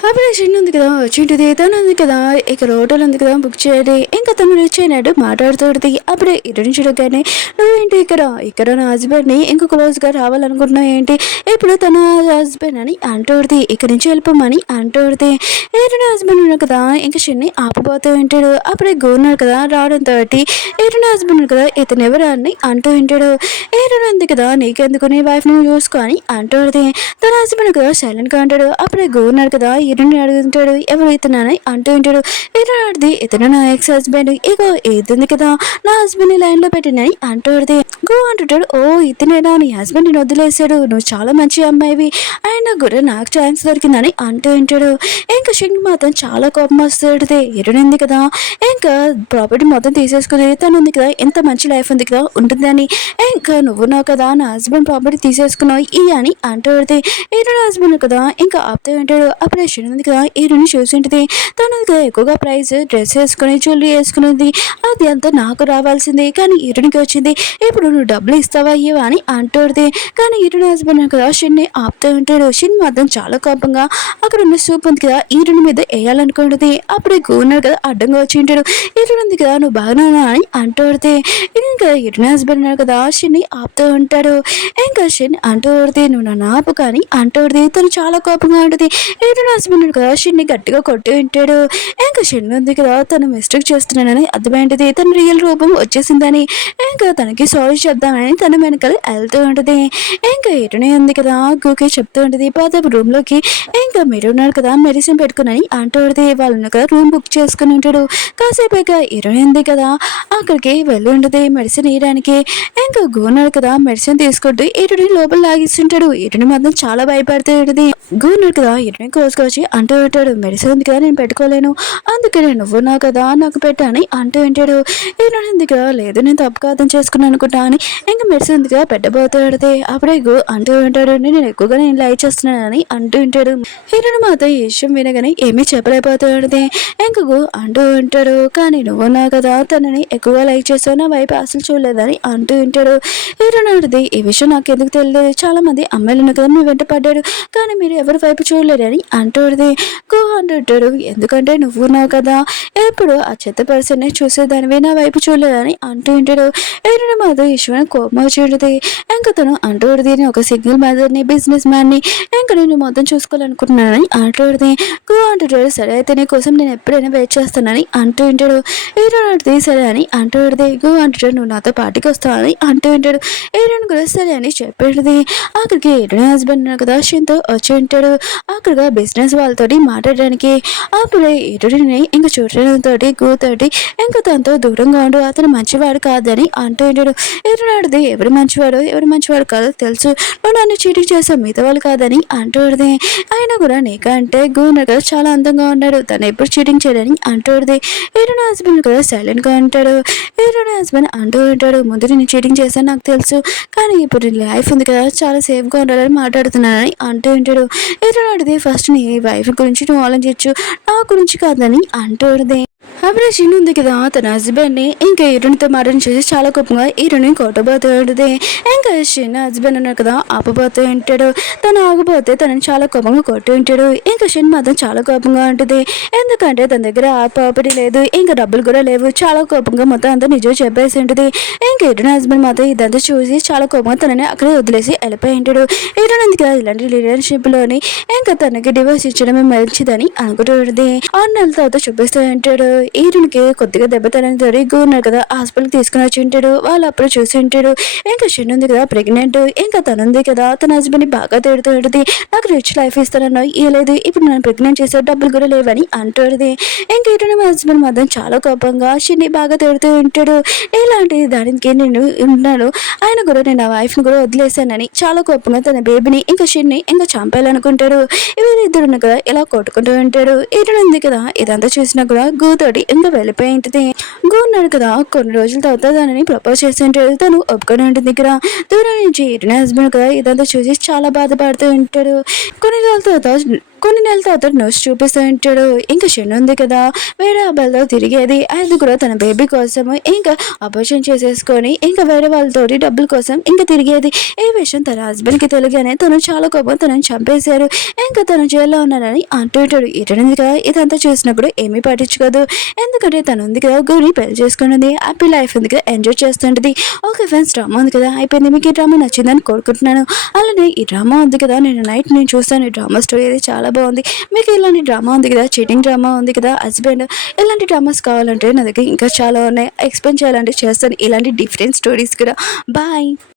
అప్పుడే షెన్ ఉంది కదా వచ్చింటుంది, తను ఉంది కదా ఇక్కడ హోటల్ ఉంది కదా బుక్ చేయాలి, ఇంకా తను రీచ్ అయినట్టు మాట్లాడుతుంది. అప్పుడే ఇటు చూడగానే నువ్వేంటి ఇక్కడ నా హస్బెండ్ని ఇంకా క్లోజ్గా రావాలనుకుంటున్నావు ఏంటి, ఇప్పుడు తన హస్బెండ్ అని అంటుంది, ఇక్కడి నుంచి వెళ్ళిపోమని అంటుంది. ఏటో హస్బెండ్ ఉన్నాడు కదా ఇంకా షెన్ని ఆపిపోతూ ఉంటాడు. అప్పుడే గవర్నర్ కదా రావడంతో ఏటో హస్బెండ్ కదా ఇతను ఎవరు అని అంటూ ఉంటాడు. ఏటో ఉంది కదా నీకెందుకు, నీ వైఫ్ నువ్వు చూసుకో అని అంటుంది. తన హస్బెండ్ కదా సైలెంట్గా అంటాడు. అప్పుడే గవర్నర్ కదా ఇరుని అడుగుతుంటాడు, ఎవరు ఇతనని అంటూ ఉంటాడు. ఇతను ఇతను నా ఎక్స్ హస్బెండ్, ఇగో ఇతుంది కదా నా హస్బెండ్ లైన్ లో పెట్టినని అంటుంది. గో అంటుంటాడు, ఓ ఇతనేనా నీ హస్బెండ్ నేను వదిలేశాడు, నువ్వు చాలా మంచి అమ్మాయివి, అయినా కూడా నాకు ఛాన్స్ దొరికిందని అంటూ ఉంటాడు. ఇంకా షెన్ మాత్రం చాలా కోపం వస్తుంది. ఇరునింది కదా ఇంకా ప్రాపర్టీ మొత్తం తీసేసుకుని తను ఉంది కదా ఎంత మంచి లైఫ్ ఉంది కదా ఉంటుందని, ఇంకా నువ్వు కదా నా హస్బెండ్ ప్రాపర్టీ తీసేసుకున్నావు అని అంటుంది. ఇరుని హస్బెండ్ కదా ఇంకా ఆపుతూ ఉంటాడు. అప్పుడే షెన్ ఉంది కదా ఇరుని చూసింటుంది, తను కదా ఎక్కువగా ప్రైస్ డ్రెస్ వేసుకుని జ్యువెలరీ వేసుకునేది, అది అంతా నాకు రావాల్సింది కానీ ఇరునికి వచ్చింది, ఇప్పుడు నువ్వు డబ్బులు ఇస్తావా ఇవ్వా అని అంటుంది. కానీ ఇరుని హస్బెండ్ కదా షెన్ని ఆపుతూ ఉంటాడు. షెన్ మాత్రం చాలా కోపంగా అక్కడ ఉన్న సూప్ ఉంది కదా ఈరుని మీద వేయాలనుకుంటుంది. అప్పుడే గవర్నర్ కదా అడ్డంగా వచ్చి ఉంటాడు. ఇరుని ఉంది కదా నువ్వు బాగున్నా అని అంటుంది. ఇంకా ఇరుని హస్బెండ్ కదా షెన్ని ఆపుతూ ఉంటాడు. ఇంకా షెన్ అంటుంది, నువ్వు నన్ను ఆపు కానీ అంటుంది. తను చాలా కోపంగా ఉంటుంది. ఇరుని హస్బెండ్ కదా షెన్ని గట్టిగా కొట్టి ఉంటాడు. ఇంకా షెన్ ఉంది కదా తను మిస్టేక్ చేస్తున్నానని అర్థమైంటుంది, తన రియల్ రూపం వచ్చేసిందని, ఇంకా తనకి సారీ చెప్దామని తన వెనకాల వెళ్తూ ఉంటుంది. ఇంకా ఇరుని ఉంది కదా గూకే చెప్తూ ఉంటుంది, పాత రూమ్ లోకి ఇంకా మీరు ఉన్నారు కదా మెడిసిన్ పెట్టుకుని అంటుంది. వాళ్ళు కదా రూమ్ బుక్ చేసుకుని ఉంటాడు. కాసేపు ఇరుని ఉంది కదా అక్కడికి వెళ్ళి ఉంటుంది మెడిసిన్ వేయడానికి. ఇంకా గవర్నర్ కదా మెడిసిన్ తీసుకుంటూ ఇరుని లోపల లాగిస్తుంటాడు. ఇరుని మాత్రం చాలా భయపడుతూ ఉంటుంది. గవర్నర్ కదా ఇరుని క్లోజ్గా వచ్చి అంటూ ఉంటాడు, మెడిసిన్ ఉంది కదా నేను పెట్టుకోలేను, అందుకనే నువ్వు నా కదా నాకు పెట్టని అంటూ ఉంటాడు. హీరోయిన్ ఉంది కదా, లేదు నేను తప్పుగా అర్థం చేసుకున్నాను అనుకుంటా అని ఇంకా మెడిసిన్ ఉంది కదా పెట్టబోతాడు. అప్పుడే అంటూ ఉంటాడు, నేను ఎక్కువగా నేను లైక్ చేస్తున్నానని అంటూ ఉంటాడు. హీరోయిన్ మాత్రం ఈ విషయం వినగానే ఏమీ చెప్పలేకపోతాడు. ఇంకా అంటూ ఉంటాడు, కానీ నువ్వు నా కదా తనని ఎక్కువగా లైక్ చేసావు, నా వైపు అసలు చూడలేదని అంటూ ఉంటాడు. హీరోయిన్ అడిగితే ఈ విషయం నాకు ఎందుకు తెలియదు, చాలా మంది అమ్మాయిలను కదా మీ వెంట పడ్డాడు, కానీ మీరు ఎవరి వైపు చూడలేరని అంటూది. అంటుంటాడు, ఎందుకంటే నువ్వు నా కదా ఎప్పుడు ఆ చెత్త పర్సన్ని చూసేదానివి, నా వైపు చూడలేదని అంటూ ఉంటాడు. హీరోయిన్ మాత్రం ఈశ్వరన్ కోపం వచ్చేది. ఇంకా తను అంటూడిది, నేను ఒక సిగ్నల్ మ్యాదర్ని, బిజినెస్ మ్యాన్ని, ఇంకా నేను మొత్తం చూసుకోవాలనుకుంటున్నానని అంటూడిది. అంటుంటాడు, సరే అయితే నీ కోసం నేను ఎప్పుడైనా వెయిట్ చేస్తానని అంటూ ఉంటాడు. హీరోయిన్ అడితే సరే అని అంటూడిది. అంటుంటాడు, నువ్వు నాతో పార్టీకి వస్తావని అంటూ ఉంటాడు. హీరోయిన్ కూడా సరే అని చెప్పేది. అక్కడికి హీరోయిన్ హస్బెండ్ కదా షిన్తో వచ్చి ఉంటాడు. అక్కడగా బిజినెస్ వాళ్ళతోటి మాట్లాడడానికి. అప్పుడే హీరోయిన్ని ఇంకా చూడడంతో తోటి ఇంకా తనతో దూరంగా ఉండు, అతను మంచివాడు కాదని అంటూ ఉంటాడు. హీరోయిన్ అడిది, ఎవరు మంచివాడు కాదో తెలుసు, నువ్వు నన్ను చీటింగ్ చేసావు, మిగతా వాళ్ళు కాదని అంటూడిది. అయినా కూడా నీకంటే గూనర్ కదా చాలా అందంగా ఉన్నాడు, తను ఎప్పుడు చీటింగ్ చేయడని అంటూడిది. హీరోయిన్ హస్బెండ్ కూడా సైలెంట్ గా ఉంటాడు. హీరోయిన్ హస్బెండ్ అంటూ ఉంటాడు, ముందు నేను చీటింగ్ చేశాను నాకు తెలుసు, కానీ ఇప్పుడు లైఫ్ ఉంది కదా చాలా సేఫ్గా ఉండాలని మాట్లాడుతున్నానని అంటూ ఉంటాడు. హీరోయిన్ అడిది, ఫస్ట్ నీ వైఫ్ గురించి నువ్వు ఆలోచించు, నా గురించి కాదని అంటూడిది. అప్పుడే చిన్న ఉంది కదా తన హస్బెండ్ని ఇంకా హీరోయిన్తో మాటని చేసి చాలా కోపంగా హీరోయిన్ కొట్టబోతూ ఉంటుంది. ఇంకా చిన్న హస్బెండ్ ఉన్నారు కదా ఆపబోతూ ఉంటాడు. తను ఆగిపోతే తనని చాలా కోపంగా కొట్టి ఉంటాడు. ఇంకా చిన్న మాత్రం చాలా కోపంగా ఉంటుంది, ఎందుకంటే తన దగ్గర ఆ ప్రాపర్టీ లేదు, ఇంకా డబ్బులు కూడా లేవు. చాలా కోపంగా మొత్తం అంతా నిజం చెప్పేసి ఉంటుంది. ఇంకా హీరోయిన్ హస్బెండ్ మాత్రం ఇదంతా చూసి చాలా కోపంగా తనని అక్కడే వదిలేసి వెళ్ళిపోయి ఉంటాడు. హీరోయిన్ ఉంది కదా ఇలాంటి రిలేషన్షిప్లోని ఇంకా తనకి డివోర్స్ ఇచ్చడమే మంచిదని అనుకుంటూ ఉంటుంది. 6 నెలల తర్వాత చూపిస్తూ ఉంటాడు. హీరోయిన్కి కొద్దిగా దెబ్బతలని జరిగి ఉన్నారు కదా హాస్పిటల్కి తీసుకుని వచ్చి ఉంటాడు. వాళ్ళు అప్పుడు చూసి ఉంటాడు. ఇంకా షెన్ ఉంది కదా ప్రెగ్నెంట్, ఇంకా తనుంది కదా తన హస్బెండ్ని బాగా తిడుతూ ఉంటుంది. నాకు రిచ్ లైఫ్ ఇస్తానన్నా ఇవ్వలేదు, ఇప్పుడు నన్ను ప్రెగ్నెంట్ చేసే డబ్బులు కూడా లేవని అంటుంది. ఇంకా హీరోయిన్ హస్బెండ్ మాత్రం చాలా కోపంగా షెన్ని బాగా తిడుతూ ఉంటాడు. ఇలాంటి దానికి నేను ఉన్నాను, ఆయన కూడా నేను ఆ వైఫ్ని కూడా వదిలేశానని చాలా కోపంగా తన బేబీని ఇంకా షెన్ని ఇంకా చంపేయాలనుకుంటాడు. వీరిద్దరు కదా ఇలా కొట్టుకుంటూ ఉంటాడు. హీరోయిన్ ఉంది కదా ఇదంతా చూసినా కూడా తోటి ఇంకా వెళ్ళిపోయి ఉంటుంది. ఉన్నాడు కదా కొన్ని రోజుల తర్వాత దానిని ప్రపోజ్ చేసి ఉంటాడు. తను ఒప్పుకొని ఉంటుంది ఇక్కడ దూరం నుంచి హీరోయిన్ హస్బెండ్ కదా ఇదంతా చూసి చాలా బాధపడుతూ ఉంటాడు. కొన్ని నెలల తర్వాత న్యూస్ చూపిస్తూ ఉంటాడు. ఇంకా షెన్ ఉంది కదా వేరే అబ్బాయిలతో తిరిగేది, అది కూడా తన బేబీ కోసం ఇంకా అబోర్షన్ చేసేసుకొని ఇంకా వేరే వాళ్ళతోటి డబ్బుల కోసం ఇంకా తిరిగేది. ఈ విషయం తన హస్బెండ్కి తెలియగానే తను చాలా కోపం తనని చంపేశారు. ఇంకా తను జైల్లో ఉన్నారని అంటూ ఉంటాడు. ఇటనుంది కదా ఇదంతా చూసినప్పుడు ఏమీ పట్టించుకోదు, ఎందుకంటే తను ఉంది కదా గౌని పెళ్లి చేసుకున్నది, హ్యాపీ లైఫ్ ఉంది కదా ఎంజాయ్ చేస్తుంటది. ఓకే ఫ్రెండ్స్, డ్రామా ఉంది కదా అయిపోయింది. మీకు ఈ డ్రామా నచ్చిందని కోరుకుంటున్నాను. అలానే ఈ డ్రామా ఉంది కదా నేను చూస్తాను, ఈ డ్రామా స్టోరీ అయితే చాలా బాగుంది. మీకు ఇలాంటి డ్రామా ఉంది కదా చీటింగ్ డ్రామా ఉంది కదా హస్బెండ్, ఇలాంటి డ్రామాస్ కావాలంటే నా దగ్గర ఇంకా చాలా ఉన్నాయి, ఎక్స్ప్లెయిన్ చేయాలంటే చేస్తాను, ఇలాంటి డిఫరెంట్ స్టోరీస్ కూడా. బాయ్.